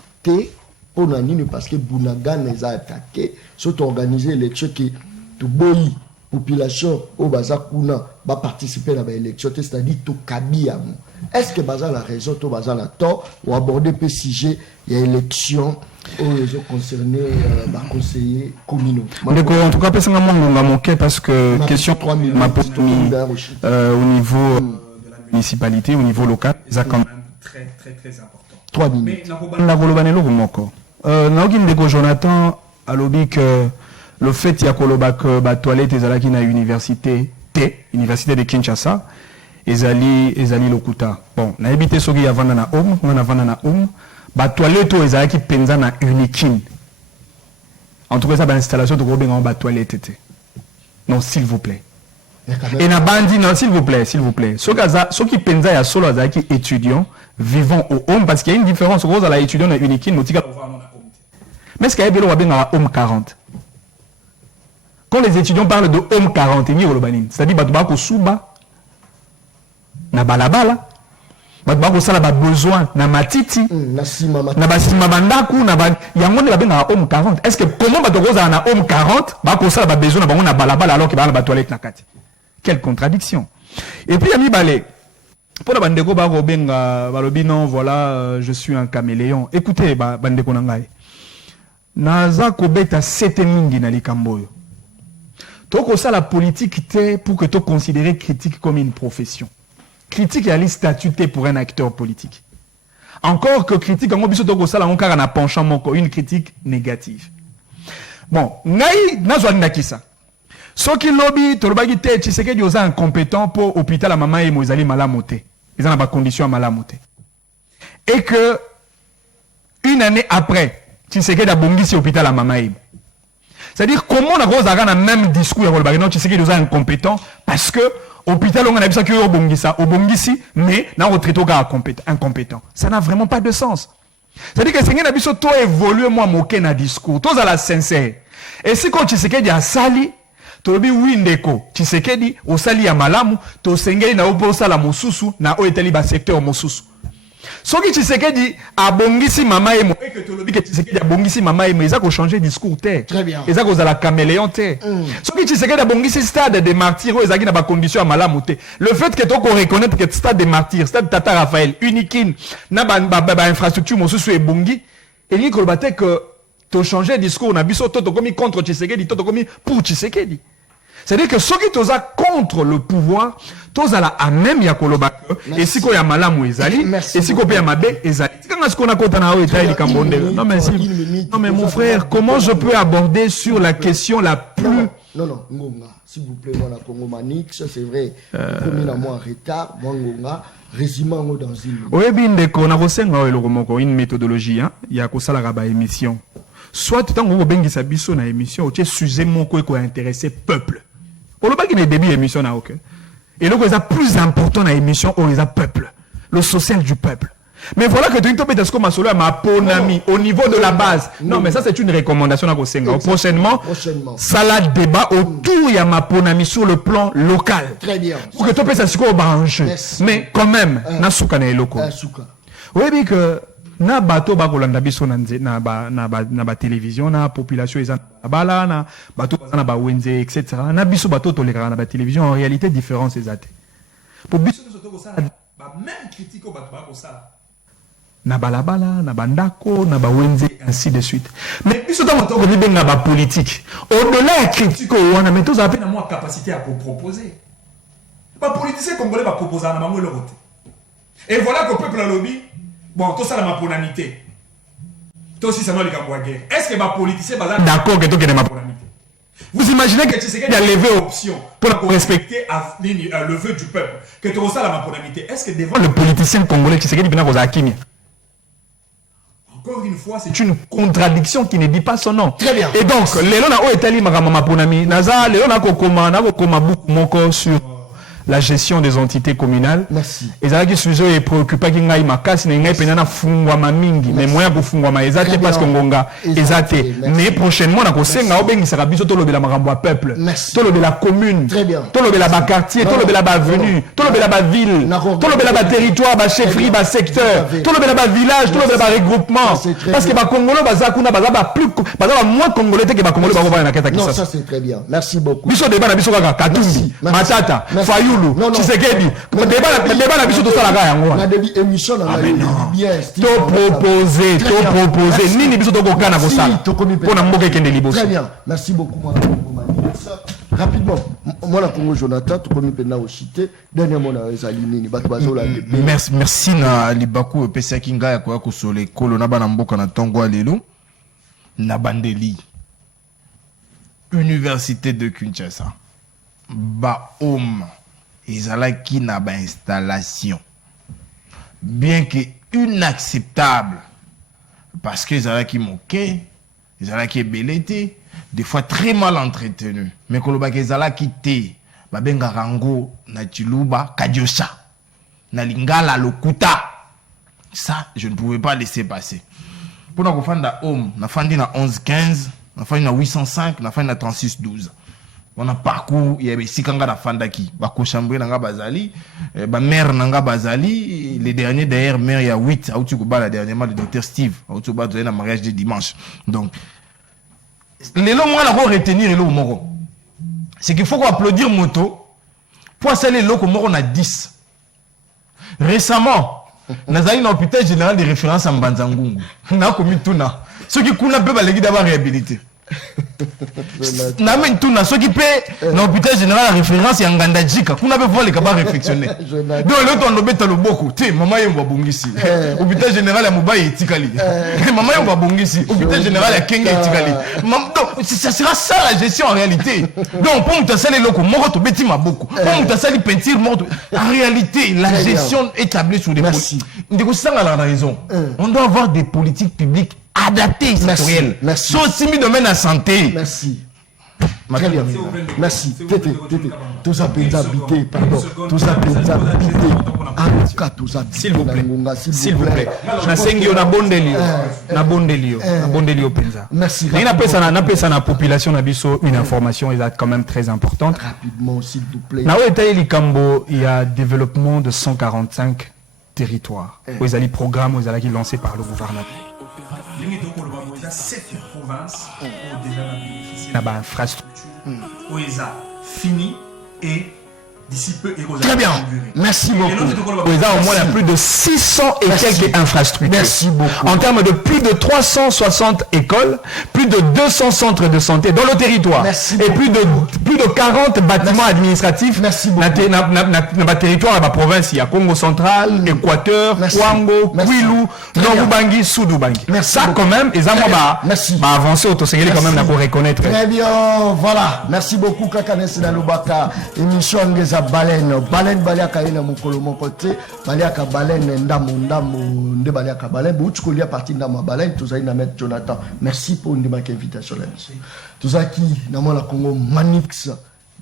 pour nani parce que Bunaga les a attaqué sont organisé élection qui to boyi population au bazakuna va participer à l'élection c'est-à-dire to kabia. Est-ce que baza la raison to baza la tort ou aborder peu sujet il y a élection aux concernés conseillers communaux. En tout cas, personne n'a manqué parce que question au niveau de la municipalité, au niveau local, c'est quand même très important. 3 minutes. Mais Jonathan a lobby que le fait qu'il y a que toilette ezalaki na université de Kinshasa ezali lokuta. Bon, na habité soki ya vanda na ba toilette ezalaki penza na Unikin. En tout cas ça ba installation de gros ba toilette. Non, s'il vous plaît. Et na bandi non, s'il vous plaît. Soki penza ya solo ezalaki étudiant vivant au home parce qu'il y a une différence rose à la étudiant na Unikin motika mais ce qu'il y a bien à home 40. Quand les étudiants parlent de home 40, c'est-à-dire que souba na balabala, sala ba besoin na matiti, na basima bandaku na ba yango ne ba benga home 40. Est-ce que comment ba tokoza na home 40, ba ko sala ba besoin na bango na balabala alors que ba toilette na kati. Quelle contradiction. Et puis ami balé pour la bandeko ba robenga balobi non voilà je suis un caméléon. Écoutez bandeko na ngai. Naza kobeta 7 mingi na likamboyo. Donc ça la politique était pour que tu considères critique comme une profession. Critique est statuté pour un acteur politique. Encore que critique en obiso to ça la on a penchant une critique négative. Bon, ngai nazwa ndakisa. Soki lobby to lobaki te Tshisekedi oza incompétent pour hôpital à maman et Mozali malamoté. Ils ont pas condition à malamoté. Et que une année après Tshisekedi a bongisi hôpital à maman. C'est-à-dire comment on a gros le même discours à non Tshisekedi oza incompétent parce que hôpital on a dit ça que au bongisi mais na retraité incompétent. Ça n'a vraiment pas de sens. C'est-à-dire que Tshisekedi a biso to évoluer moi moquer na discours, tous à la sincère. Et si quand Tshisekedi a sali to bi windeko Tshisekedi o sali ya malamu to sengeli na opo sala mosusu na o eteli ba secteur mosusu. Soki Tshisekedi a bongisi mama emo et que tu le dis que Tshisekedi a bongisi mama emo, ils ont changé discours té. Très bien. Ils ont la caméléon té. Soki Tshisekedi a bongisi stade des martyrs, ils ont na condition à malamu té. Le fait que tu reconnaître que stade des martyrs, stade Tata Raphaël, unikin, na ba infrastructure mosusu e bongi, et ni ko baté que tu changé discours na biso to komi contre Tshisekedi, to komi pour Tshisekedi. C'est-à-dire que ceux qui sont contre le pouvoir, tous à la même ya koloba et si ko ya malamu ezali et si ko pe ya mabe ezali. Quand est-ce qu'on a kotana o eta ili kambonde. Non mais mon frère, comment je peux aborder sur la question la plus Non, Ngonga, s'il vous plaît, moi la Congo Manix, c'est vrai. Comme il a moins en retard, moi Ngonga, résumé dans une. Oui, binde ko na kosenga o eloko moko une méthodologie hein, ya ko sala ba émission. Soit tant qu'on bengisa biso na émission, o tie sujet moko ko intéresser peuple. Pour le bas qui n'est début émission na ok. Et donc c'est plus important dans l'émission au peuple, le social du peuple. Mais voilà que tu as dit que ma solo ma ponami au niveau de la base. Non mais ça c'est une recommandation à Kosenga. Prochainement, ça la débat autour de ma ponami sur le plan local. Très bien. Pour que tu puisses se brancher. Mais quand même, na souka na eloko. Oui mais que na bato ba kolanda biso na ba télévision na population eza bala na bato na ba wenze etc. na biso bato to lekana na ba télévision en réalité différence ezate pour biso to ko sala ba même critique au bato ba ko sala na balabala na bandako na ba wenze ainsi de suite mais biso to ko libenga ba politique au-delà de critique au wana mais to za peine moi capacité à proposer ba politicien congolais ba proposer na mango le vote et voilà que peuple lobby. Bon, tout ça dans ma ponamité. Tout aussi ça dans les guerre. Est-ce que ma politicien est d'accord que tout est dans ma ponamité? Vous imaginez que Tshisekedi a levé option pour respecter le vœu du peuple, que tout ça dans ma ponamité. Est-ce que devant le politicien congolais Tshisekedi vient à Akimi? Encore une fois, c'est une contradiction qui ne dit pas son nom. Très bien. Et donc, les gens ont été ma ponami. Naza, les gens ont beaucoup mon sur la gestion des entités communales. Merci. Et ça qui sujet est préoccupant qui ngai makasi na ngai penana fungwa mamingi mais moyen pour fungwa ma ezate parce que ngonga ezate mais prochainement na kosenga obengisa biso to lobela makambo a peuple to lobela commune to lobela ba quartier to lobela ba avenue to lobela ba ville to lobela ba territoire ba chefferie ba secteur to lobela ba village to lobela ba regroupement parce que ba congolais baza kuna baza ba plus baza ba moins congolais que ba congolais ba ko ba na keta non ça c'est très bien merci beaucoup biso débat na biso kaka Katumbi Matata Fayulu Tshisekedi débat na biso to sala ga yango na début émission na bien to proposer nini biso to kokana ko sala pour na mboka kende liboso. Très bien, merci beaucoup mon rapidement moi la Congo Jonathan to komi pena au cité dernièrement na ezali nini bato bazola merci na libaku pesa kinga ya ko sole kolo na bana mboka na tongo lelo na bandeli Université de Kinshasa ba homme ezalaki na ba installation bien que inacceptable parce que ezalaki moqué ezalaki belete des fois très mal entretenu mais koloba ke ezalaki te ba benga rango na Chiluba Kadiosa na Lingala Lokuta ça je ne pouvais pas laisser passer pour na kofanda homme na fandi na 11-15 na fandi na 805 na fandi na 36-12 on a parcours il y a sikanga na fandaki ba ko chambre na nga bazali ba mère na nga bazali les derniers d'ailleurs mère il y a 8 autu ko bala dernièrement le docteur Steve autu ba donner na mariage de dimanche donc les longs moi na ko retenir le moko c'est qu'il faut qu'on applaudir moto pour ça les locaux moko na 10 récemment nazali na hôpital général de référence à Mbanzangungu na komi tuna ceux qui kuna pe ba legi d'avoir réhabilité na men tuna ceux qui paient na hôpital général à référence ya Nganda Jika kuna pe voir les kaba réflexionner donc le temps no beta loboko te mama yemba bongisi hôpital général ya Mobaye etikali mama yemba bongisi hôpital général ya Kenge etikali donc ça sera ça la gestion en réalité donc pour mutasali loko moko to beti maboko pour mutasali peinture morte en réalité la gestion établie sur des politiques ndeko sanga la raison on doit avoir des politiques publiques adapté sectoriel. Merci. Sauf si mi domaine la santé. Merci. Très bien. Merci. Tous ça peut habiter, pardon. Tous ça peut habiter. En tout cas, tous ça. S'il vous plaît. S'il vous plaît. Na sengi na bondelio. Na bondelio. Na bondelio penza. Merci. Na pesa na population na biso une information est quand même très importante. Rapidement, s'il vous plaît. Na weta likambo il y a développement de 145 territoire. Vous avez programme, vous avez lancé par le gouvernement. 7 provinces ont déjà bénéficié de l'infrastructure. Fini et d'ici peu. Très bien, merci beaucoup. Vous avez au moins plus de 600 et quelques infrastructures. Merci beaucoup. En termes de plus de 360 écoles, plus de 200 centres de santé dans le territoire. Merci et plus de 40 bâtiments administratifs. Merci beaucoup. Dans le territoire, dans la province, il y a Congo central, Équateur, Kwango, Kwilu, Nord-Ubangi, Sud-Ubangi. Ça, quand même, ils ont avancé au Tossengeli quand même, pour reconnaître. Très bien, voilà. Merci beaucoup, Kakane Sinalubaka. Émission Angeza Baleine. Baleine, Baliaka, Ina Mukolo, mon côté. Baliaka, Baleine, Ndamu, Nde Baliaka, Baleine. Boutchoukolia, partie Ndama Baleine. Tout ça, il mettre Jonathan. Merci pour une invitation. Tout ça, qui, dans la Congo, Manix.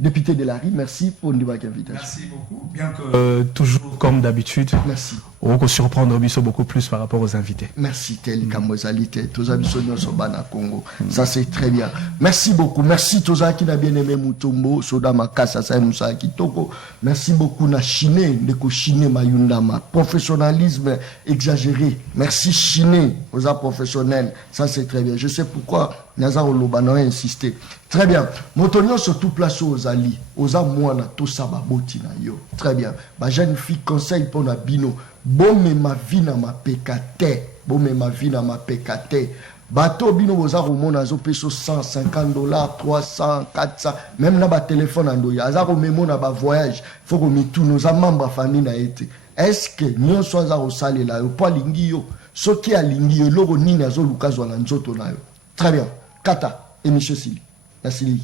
Député de la rue, merci pour une invitation. Merci beaucoup. Bien que toujours comme d'habitude, merci. On va surprendre Bisso beaucoup plus par rapport aux invités. Merci tel Kamozalité, tous Abisso Sobana Congo. Ça c'est très bien. Merci beaucoup. Merci Toza qui n'a bien aimé Mutombo, Soda Makasa, Sa Moussa Kitoko. Merci beaucoup na Chine, Ndeko Chine Mayundama. Professionnalisme exagéré. Merci Chine, aux professionnels. Ça c'est très bien. Je sais pourquoi Nazar Olobano a insisté. Très bien. Motonio surtout place aux Ali, aux Amouana, tout ça babotina yo. Très bien. Ma jeune fille conseille pour la bino. Bombe ma vie na ma pekate. Bombe ma vie na ma pekate. Bateau bino boza romona zo peso $150, 300, 400. Même na ba téléphone andoya. Azaro memo na ba voyage. Faut que mi tout nos membres famille na été. Est-ce que nous sommes au salé là au pas lingio. Ce qui a lingio logo nini azo lukazo na nzoto na yo. Très bien. Kata et monsieur Sili. Merci.